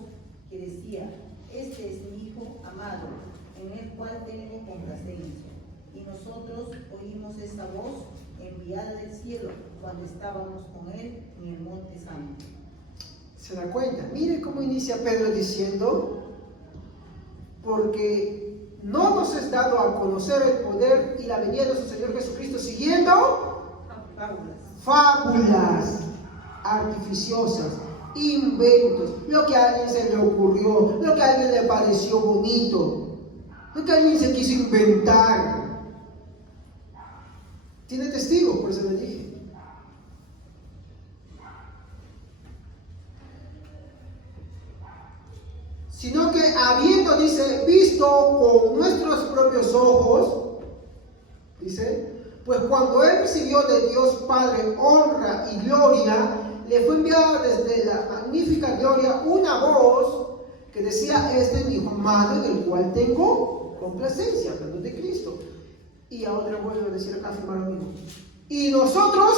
que decía: este es mi Hijo amado, en el cual tengo complacencia. Y nosotros oímos esta voz enviada del cielo cuando estábamos con Él en el monte santo. ¿Se da cuenta? Mire cómo inicia Pedro diciendo: porque no nos es dado a conocer el poder y la venida de nuestro Señor Jesucristo siguiendo fábulas artificiosas, inventos, lo que a alguien se le ocurrió, lo que a alguien le pareció bonito, lo que a alguien se quiso inventar. Tiene testigos, por eso le dije. Sino que habiendo, dice, visto con nuestros propios ojos, dice, pues cuando Él recibió de Dios Padre honra y gloria, le fue enviada desde la magnífica gloria una voz que decía: este es mi Hijo amado en el cual tengo complacencia, hablando de Cristo. Y a otra vuelve a decir acá, afirmar lo mismo. Y nosotros,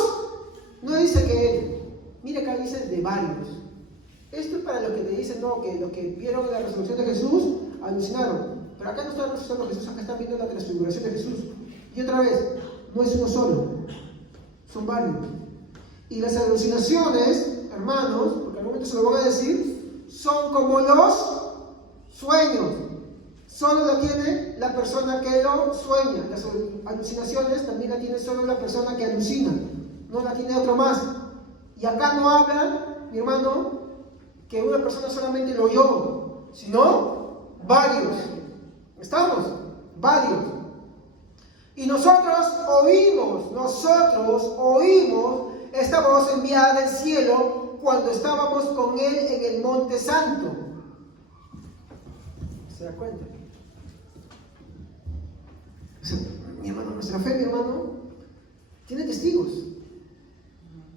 no dice que Él, mira acá dice de varios. Esto es para los que te dicen, no, que los que vieron la resurrección de Jesús alucinaron. Pero acá no está resucitando Jesús, acá están viendo la transfiguración de Jesús. Y otra vez, no es uno solo, son varios. Y las alucinaciones, hermanos, porque al momento se lo voy a decir, son como los sueños. Solo lo tiene la persona que lo sueña. Las alucinaciones también la tiene solo la persona que alucina, no la tiene otro más. Y acá no habla, mi hermano, que una persona solamente lo oyó, sino varios. ¿Estamos? Varios. Y nosotros oímos esta voz enviada del cielo cuando estábamos con Él en el Monte Santo. ¿Se da cuenta? O sea, mi hermano, nuestra fe, mi hermano, tiene testigos.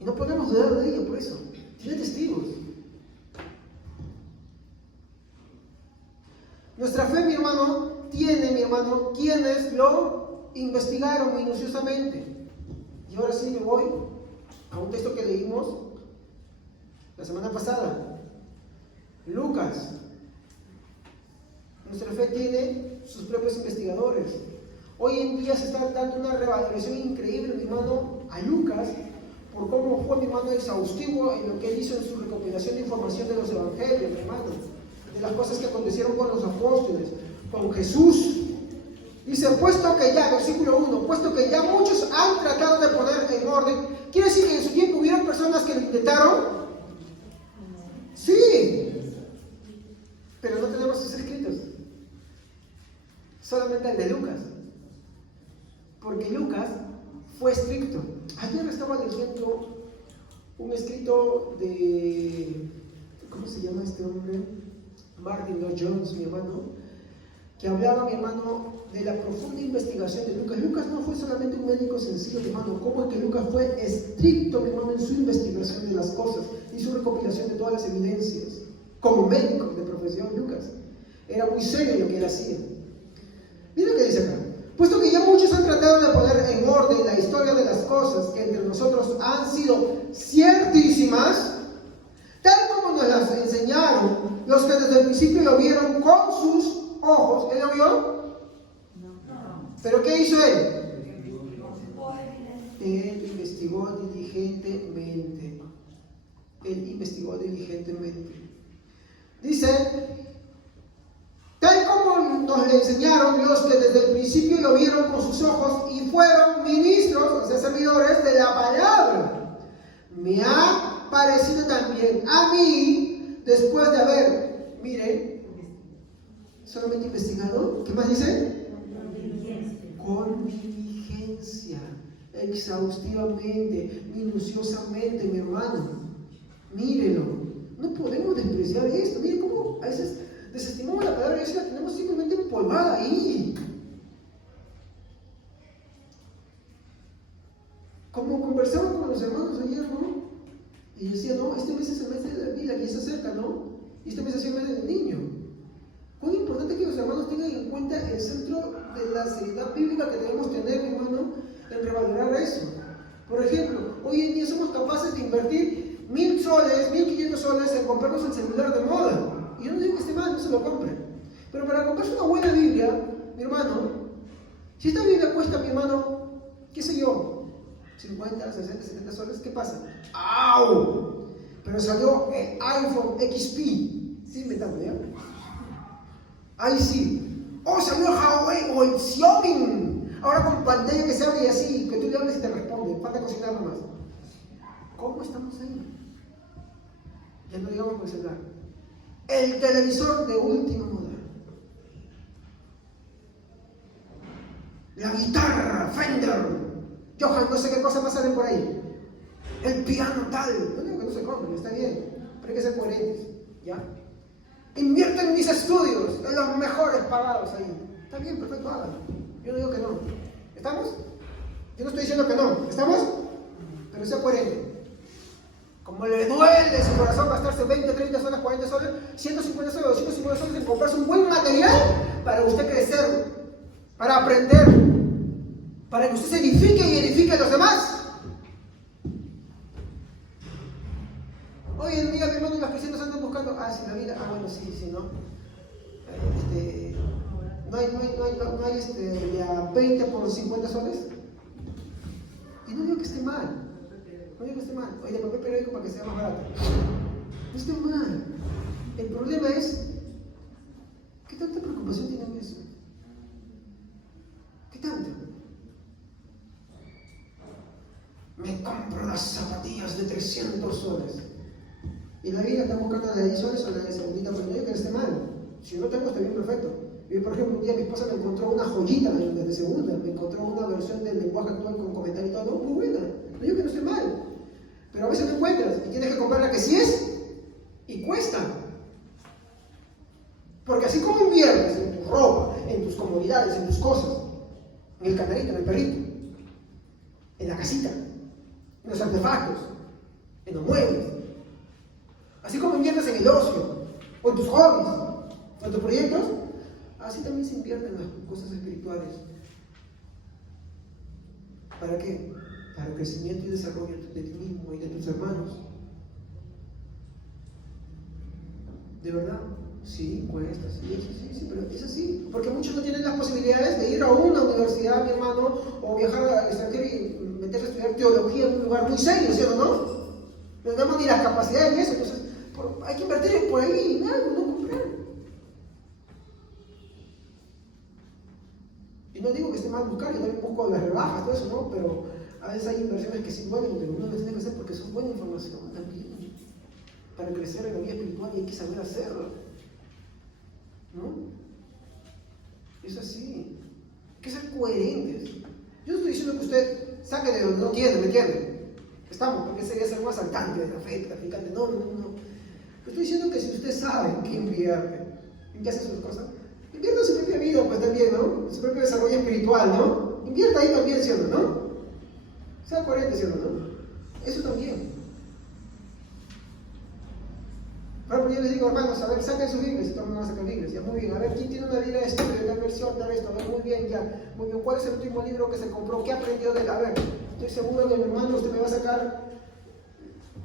Y no podemos dudar de ella por eso. Tiene testigos. Nuestra fe, mi hermano, tiene, quienes lo investigaron minuciosamente. Y ahora sí me voy a un texto que leímos la semana pasada. Lucas. Nuestra fe tiene sus propios investigadores. Hoy en día se está dando una revaloración increíble, mi hermano, a Lucas, por cómo fue, mi hermano, exhaustivo en lo que él hizo en su recopilación de información de los evangelios, mi hermano, de las cosas que acontecieron con los apóstoles, con Jesús. Dice, puesto que ya, versículo 1, puesto que ya muchos han tratado de poner en orden, ¿quiere decir que en su tiempo hubieron personas que lo intentaron? Sí, pero no tenemos sus escritos, solamente el de Lucas, porque Lucas fue estricto. Ayer estaba leyendo un escrito de, ¿cómo se llama este hombre? Martin Lloyd Jones, mi hermano, que hablaba, mi hermano, de la profunda investigación de Lucas. Lucas no fue solamente un médico sencillo, mi hermano. ¿Cómo es que Lucas fue estricto, mi hermano, en su investigación de las cosas y su recopilación de todas las evidencias? Como médico de profesión, Lucas era muy serio en lo que él hacía. Mira lo que dice acá. Puesto que ya muchos han tratado de poner en orden la historia de las cosas que entre nosotros han sido ciertísimas, tal como nos las enseñaron los que desde el principio lo vieron con sus ojos. ¿Él lo vio? No. ¿Pero qué hizo él? Él investigó diligentemente. Dice, tal como nos le enseñaron los que desde el principio lo vieron con sus ojos y fueron ministros, o sea, servidores de la palabra. Me ha parecido también a mí, después de haber, miren, solamente investigado, ¿qué más dice? Con diligencia, exhaustivamente, minuciosamente, mi hermano. Mírelo, no podemos despreciar esto. Miren cómo a veces desestimamos la palabra y a veces la tenemos simplemente empolvada ahí. Como conversaba con los hermanos ayer, ¿no? Y decía, no, este mes es el mes de la Biblia, que se acerca, ¿no? Y este mes es el mes del niño. Cuán importante es que los hermanos tengan en cuenta el centro de la seriedad bíblica que debemos tener, mi hermano, en revalorar eso. Por ejemplo, hoy en día somos capaces de invertir 1,000 soles, 1,500 soles en comprarnos el celular de moda. Y yo no digo que esté mal, no se lo compre. Pero para comprarse una buena Biblia, mi hermano, si esta Biblia cuesta, mi hermano, qué sé yo, 50, 60, 70 soles, ¿qué pasa? ¡Au! Pero salió el iPhone XP. Sí, inventando, ¿ya? Ahí sí. ¡Oh, salió el Huawei o el Xiaomi! Ahora con pantalla que se abre y así, que tú le hables y te responde. Falta cocinar nomás. ¿Cómo estamos ahí? Ya no digamos por el celular. El televisor de última moda. La guitarra, Fender. Johan, no sé qué cosa más salen por ahí. El piano tal. No digo que no se compren, está bien. Pero hay que ser coherentes. ¿Ya? Invierto en mis estudios, en los mejores pagados ahí. Está bien, perfecto, háganlo. Yo no digo que no. ¿Estamos? Yo no estoy diciendo que no. ¿Estamos? Pero sea coherente. Como le duele su corazón gastarse 20, 30 soles, 40 soles, 150 soles, 250 soles en comprarse un buen material para usted crecer, para aprender, para que usted se edifique y edifique a los demás. Hoy en día, mi hermano, los cristianos andan buscando, si la vida, bueno, sí, ¿no? No hay de a 20 por 50 soles. Y no digo que esté mal. No digo que esté mal. Oye, de papel periódico para que sea más barato. No esté mal. El problema es, ¿qué tanta preocupación tienen eso? ¿Qué tanto? Me compro las zapatillas de 300 soles. Y la vida está buscando la de 10 soles o la de 70, pero no digo que esté mal. Si yo no tengo, está bien, perfecto. Yo, por ejemplo, un día mi esposa me encontró una joyita de segunda, me encontró una versión del lenguaje actual con comentario y todo, muy buena. No digo que no esté mal. Pero a veces no encuentras y tienes que comprar la que sí es y cuesta. Porque así como inviertes en tu ropa, en tus comodidades, en tus cosas, en el canarito, en el perrito, en la casita, en los artefactos, en los muebles, así como inviertes en el ocio, o en tus hobbies, o en tus proyectos, así también se invierte en las cosas espirituales. ¿Para qué? Para el crecimiento y desarrollo de ti mismo y de tus hermanos. ¿De verdad? Sí, cuesta, sí, pero es así. Porque muchos no tienen las posibilidades de ir a una universidad, mi hermano, o viajar al extranjero y meterse a estudiar teología en un lugar muy serio, ¿sí o no? No tenemos ni las capacidades ni eso, entonces hay que invertir por ahí en algo, no comprar. Y no digo que esté mal buscar, yo también busco las rebajas, todo eso, ¿no? Pero a veces hay inversiones que sí duelen, pero uno las tiene que hacer porque son buena información también. Para crecer en la vida espiritual y hay que saber hacerlo. ¿No? Es así. Hay que ser coherentes. Yo no estoy diciendo que usted saque de donde no tiene, ¿me entiende? Estamos, porque sería ser un asaltante de la fe, traficante. No. Yo estoy diciendo que si usted sabe en qué invierte, en qué hace sus cosas, invierta en su propia vida, pues también, ¿no? En su propio desarrollo espiritual, ¿no? Invierta ahí también, ¿sí o no? Sea coherente, ¿sí o no? Eso también. Por ejemplo, yo les digo, hermanos, a ver, saquen sus Biblias, y todos van a sacar Biblias, ya muy bien, a ver, ¿quién tiene una Biblia de estudio, de tal versión, tal esto? A ver, muy bien, ya, muy bien, ¿cuál es el último libro que se compró? ¿Qué aprendió de él? A ver, estoy seguro que mi hermano, usted me va a sacar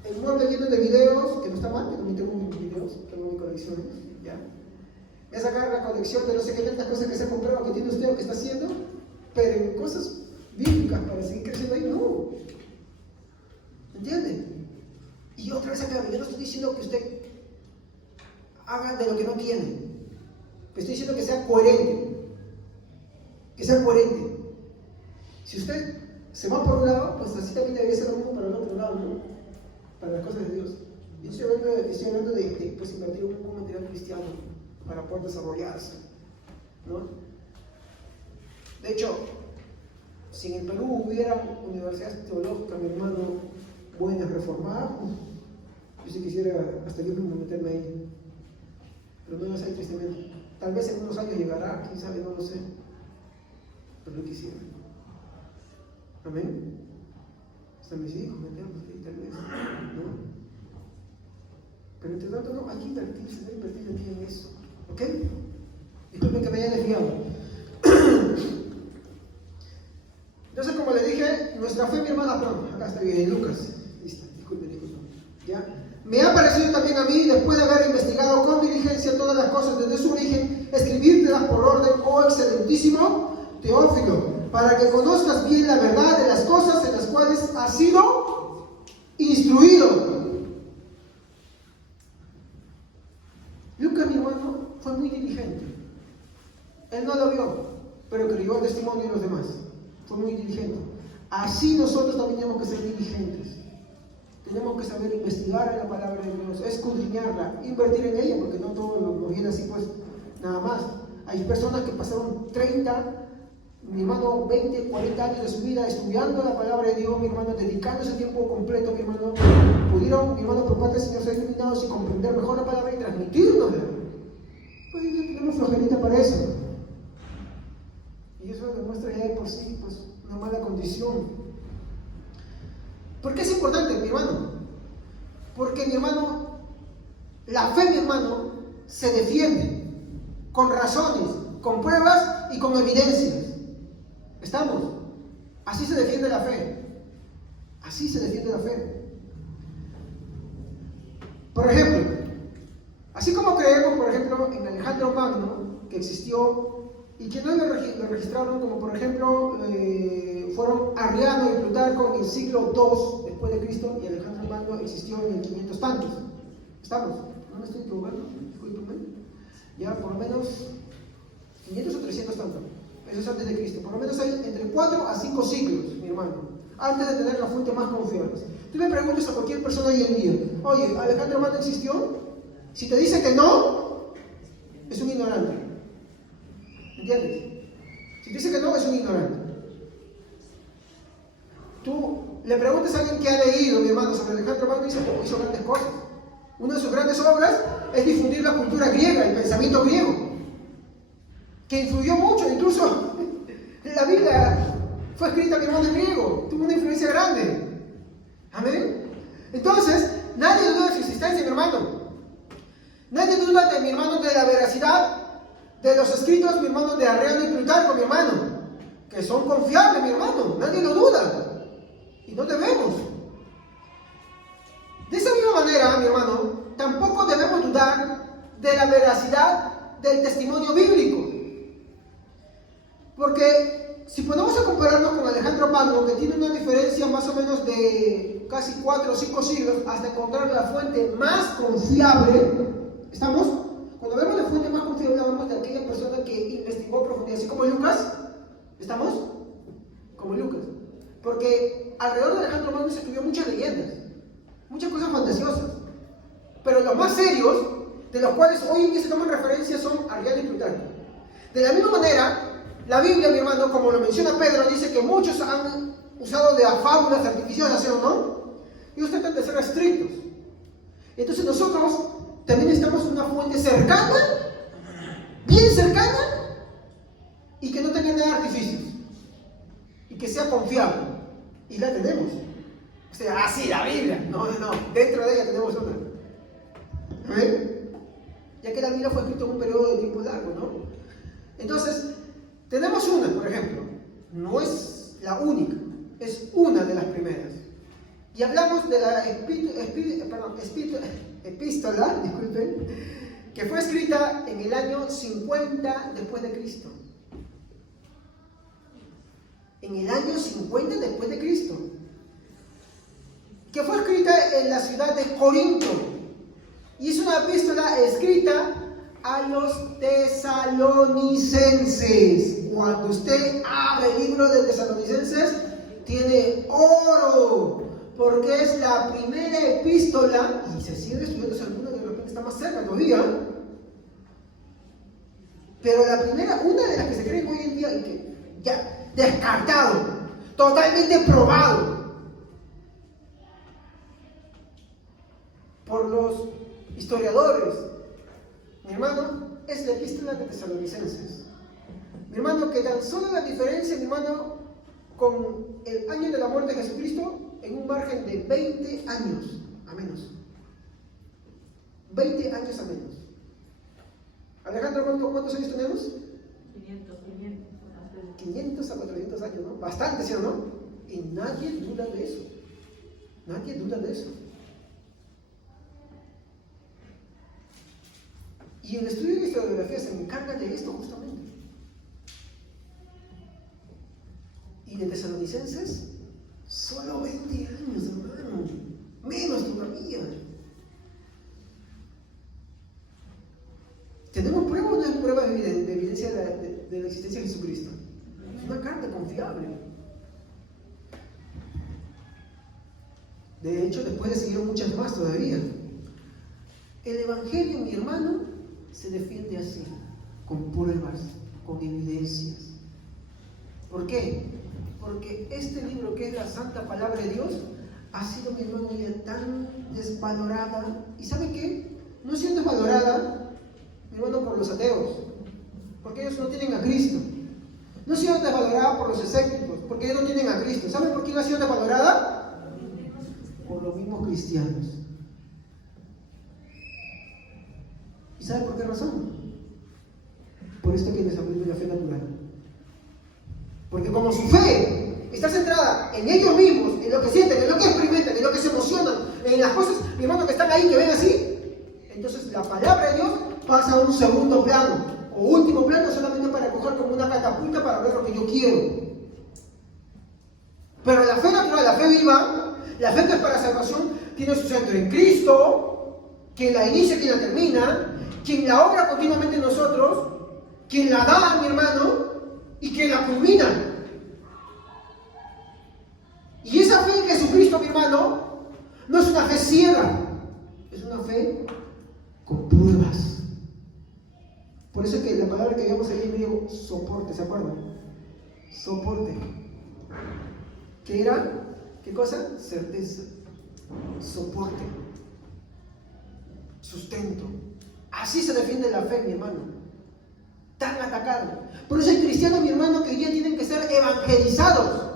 el mueble lleno de videos, que no está mal, yo también tengo mis videos, tengo mi colección, ya. Voy a sacar la colección de no sé qué tantas cosas que se ha comprado, que tiene usted o que está haciendo, pero en cosas bíblicas para seguir creciendo ahí, no. ¿Entiende? Y otra vez acá, yo no estoy diciendo que usted haga de lo que no tiene. Estoy diciendo que sea coherente. Que sea coherente. Si usted se va por un lado, pues así también debería ser lo mismo para el otro lado, ¿no? Para las cosas de Dios. Yo estoy hablando de pues, invertir en un material cristiano para poder desarrollarse, ¿no? De hecho, si en el Perú hubieran universidades teológicas, mi hermano, buenas, reformadas, yo sí quisiera hasta yo mismo meterme ahí. Pero no las hay tristemente. Tal vez en unos años llegará, quién sabe, no lo sé. Pero yo quisiera. Amén. Hasta mis hijos metemos ahí, tal vez, ¿no? Pero entre tanto, no, hay que invertir, se debe invertir también en eso. ¿Ok? Disculpen que me haya desviado. Entonces, como le dije, nuestra fe, mi hermana, perdón, acá está bien, en Lucas. Listo, disculpen. ¿Ya? Me ha parecido también a mí, después de haber investigado con diligencia todas las cosas desde su origen, escribírtelas por orden, oh excelentísimo Teófilo, para que conozcas bien la verdad de las cosas en las cuales has sido instruido. Lucas, mi hermano, fue muy diligente. Él no lo vio, pero creyó el testimonio de los demás. Fue muy diligente. Así nosotros también tenemos que ser diligentes. Tenemos que saber investigar en la palabra de Dios, escudriñarla, invertir en ella, porque no todo nos viene así, pues, nada más. Hay personas que pasaron 30, mi hermano, 20, 40 años de su vida estudiando la palabra de Dios, mi hermano, dedicando ese tiempo completo, mi hermano, pudieron, mi hermano, por parte del Señor, ser iluminados y comprender mejor la palabra y transmitirnosla. Pues ya tenemos flojerita para eso. Y eso demuestra ya de por sí, pues, una mala condición. ¿Por qué es importante, mi hermano? Porque, mi hermano, la fe, mi hermano, se defiende con razones, con pruebas y con evidencias. ¿Estamos? Así se defiende la fe. Así se defiende la fe. Por ejemplo, así como creemos, por ejemplo, en Alejandro Magno, que existió y que no lo registraron, como por ejemplo, fueron Arriano y Plutarco en el siglo II después de Cristo, y Alejandro Magno existió en el 500 tantos. ¿Estamos? ¿No me estoy equivocando? Discúlpenme. Ya por lo menos 500 o 300 tantos. Eso es antes de Cristo. Por lo menos hay entre 4 a 5 siglos, mi hermano, antes de tener las fuentes más confiables. Tú me preguntas a cualquier persona hoy en día, oye, ¿Alejandro Magno existió? Si te dice que no, es un ignorante. ¿Entiendes? Si te dice que no, es un ignorante. Tú le preguntas a alguien que ha leído, mi hermano, sobre Alejandro Magno y dice, oh, hizo grandes cosas. Una de sus grandes obras es difundir la cultura griega, el pensamiento griego, que influyó mucho, incluso la Biblia fue escrita, mi hermano, en griego, tuvo una influencia grande. Amén. Entonces, nadie duda de su existencia, mi hermano. Nadie duda de, mi hermano, de la veracidad de los escritos, mi hermano, de Arriano y Plutarco, mi hermano, que son confiables, mi hermano. Nadie lo duda. Y no debemos. De esa misma manera, mi hermano, tampoco debemos dudar de la veracidad del testimonio bíblico. Porque si ponemos a compararnos con Alejandro Magno, que tiene una diferencia más o menos de casi 4 o 5 siglos, hasta encontrar la fuente más confiable, ¿estamos? Cuando vemos la fuente más confiable, hablamos de aquella persona que investigó a profundidad, así como Lucas, ¿estamos? Como Lucas. Porque alrededor de Alejandro Magno se escribió muchas leyendas, muchas cosas fantasiosas. Pero los más serios, de los cuales hoy en día se toman referencia, son Arriano y Plutarco. De la misma manera, la Biblia, mi hermano, como lo menciona Pedro, dice que muchos han usado de fábulas artificiosas, ¿sí o no? Ellos tratan de ser estrictos. Entonces nosotros también estamos en una fuente cercana, bien cercana, y que no tenga nada de artificios. Y que sea confiable. Y la tenemos. O sea, sí, la Biblia. No, dentro de ella tenemos otra. ¿Ven? Ya que la Biblia fue escrita en un periodo de tiempo largo, ¿no? Entonces, tenemos una, por ejemplo. No es la única, es una de las primeras. Y hablamos de la epístola, disculpen, que fue escrita en el año 50 después de Cristo. En el año 50 después de Cristo. Que fue escrita en la ciudad de Corinto. Y es una epístola escrita a los tesalonicenses. Cuando usted abre el libro de Tesalonicenses, tiene oro, porque es la primera epístola, y se sigue estudiando, si alguno de repente está más cerca todavía, pero la primera, una de las que se creen hoy en día, y que ya descartado, totalmente probado por los historiadores, mi hermano, es la epístola de Tesalonicenses. Mi hermano, que tan solo la diferencia, mi hermano, con el año de la muerte de Jesucristo, en un margen de 20 años a menos. 20 años a menos. Alejandro, ¿cuántos años tenemos? 500 a 400 años, ¿no? Bastante, ¿sí o no? Y nadie duda de eso. Nadie duda de eso. Y el estudio de la historiografía se encarga de esto justamente. Y de Tesalonicenses, solo 20 años, hermano. Menos todavía. ¿Tenemos pruebas o no hay pruebas de evidencia de la existencia de Jesucristo? Es una carta confiable. De hecho, después le siguieron muchas más todavía. El Evangelio, mi hermano, se defiende así, con pruebas, con evidencias. ¿Por qué? Porque este libro, que es la Santa Palabra de Dios, ha sido, mi hermano, ya tan desvalorada. ¿Y saben qué? No ha sido desvalorada, mi hermano, por los ateos, porque ellos no tienen a Cristo. No ha sido desvalorada por los escépticos, porque ellos no tienen a Cristo. ¿Saben por quién ha sido desvalorada? Por los mismos cristianos. ¿Y saben por qué razón? Por esto que les hablé de la fe natural. Porque como su fe está centrada en ellos mismos, en lo que sienten, en lo que experimentan, en lo que se emocionan, en las cosas, mi hermano, que están ahí, que ven así, entonces la palabra de Dios pasa a un segundo plano. o último plano solamente para coger como una catapulta para ver lo que yo quiero. Pero la fe natural, la fe viva, la fe que es para salvación, tiene su centro en Cristo, quien la inicia, quien la termina, quien la obra continuamente en nosotros, quien la da a mi hermano y quien la culmina. Y esa fe en Jesucristo, mi hermano, no es una fe ciega, es una fe con pruebas. Por eso es que la palabra que veíamos ahí en griego, soporte, ¿se acuerdan? Soporte. ¿Qué era? ¿Qué cosa? Certeza, soporte, sustento. Así se defiende la fe, mi hermano. Tan atacado. Por eso hay cristianos, mi hermano, que hoy día tienen que ser evangelizados.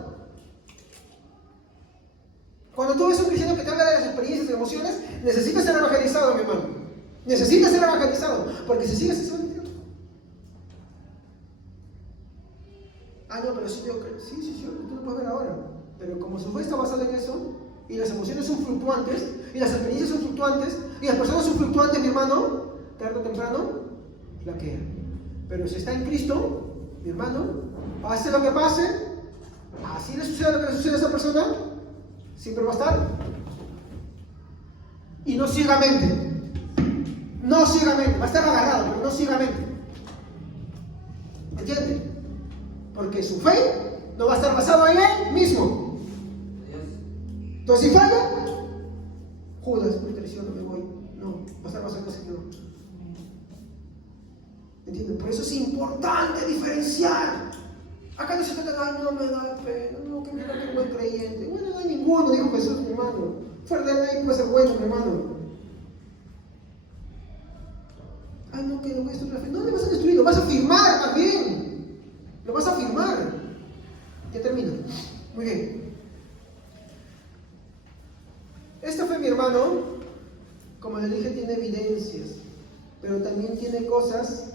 Cuando tú ves un cristiano que te habla de las experiencias y emociones, necesitas ser evangelizado, mi hermano. Necesitas ser evangelizado, porque si sigues eso, no, pero sí, sí, tú lo puedes ver ahora. Pero como su fe está basada en eso, y las emociones son fluctuantes, y las experiencias son fluctuantes, y las personas son fluctuantes, mi hermano, tarde o temprano, flaquea. Pero si está en Cristo, mi hermano, pase lo que pase, así le sucede lo que le sucede a esa persona, siempre va a estar. Y no ciegamente. No ciegamente. Va a estar agarrado, pero no ciegamente. ¿Entiendes? Porque su fe no va a estar basada en él mismo. Entonces, si falla, Judas, me traiciono, me voy. No, va a estar basado en el Señor. ¿Entienden? Por eso es importante diferenciar. Acá no se trata de, ay, no me da pena, no, que mira que buen creyente. Bueno, no hay ninguno, dijo Jesús, mi hermano. Fuera de ahí puede ser bueno, mi hermano. Ay, no, que lo voy a destruir la fe. No le vas a destruir, lo vas a firmar también. Lo vas a firmar. Ya termino. Muy bien. Esta fe, mi hermano, como le dije, tiene evidencias, pero también tiene cosas,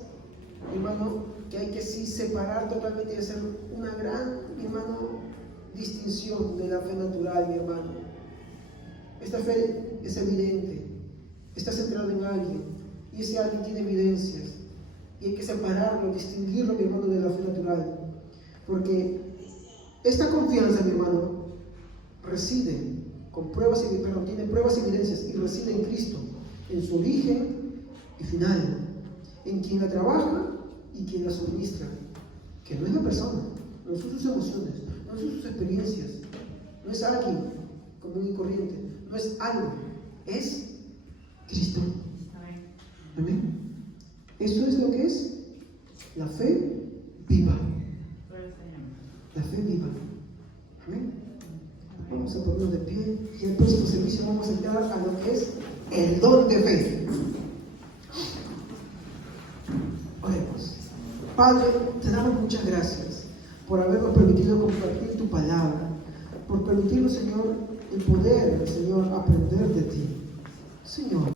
mi hermano, que hay que sí separar totalmente y hacer una gran, mi hermano, distinción de la fe natural, mi hermano. Esta fe es evidente, está centrada en alguien, y ese alguien tiene evidencias, y hay que separarlo, distinguirlo, mi hermano, de la fe natural, porque esta confianza, mi hermano, reside con pruebas, pero tiene pruebas y evidencias, y reside en Cristo, en su origen y final, en quien la trabaja y quien la suministra, que no es la persona, no son sus emociones, no son sus experiencias, no es alguien común y corriente, no es algo, es Cristo. Amén. Eso es lo que es la fe viva. La fe viva. Amén. Vamos a ponernos de pie y en el próximo servicio vamos a entrar a lo que es el don de fe. Oremos. Padre, te damos muchas gracias por habernos permitido compartir tu palabra, por permitirnos, Señor, el poder, Señor, aprender de ti. Señor.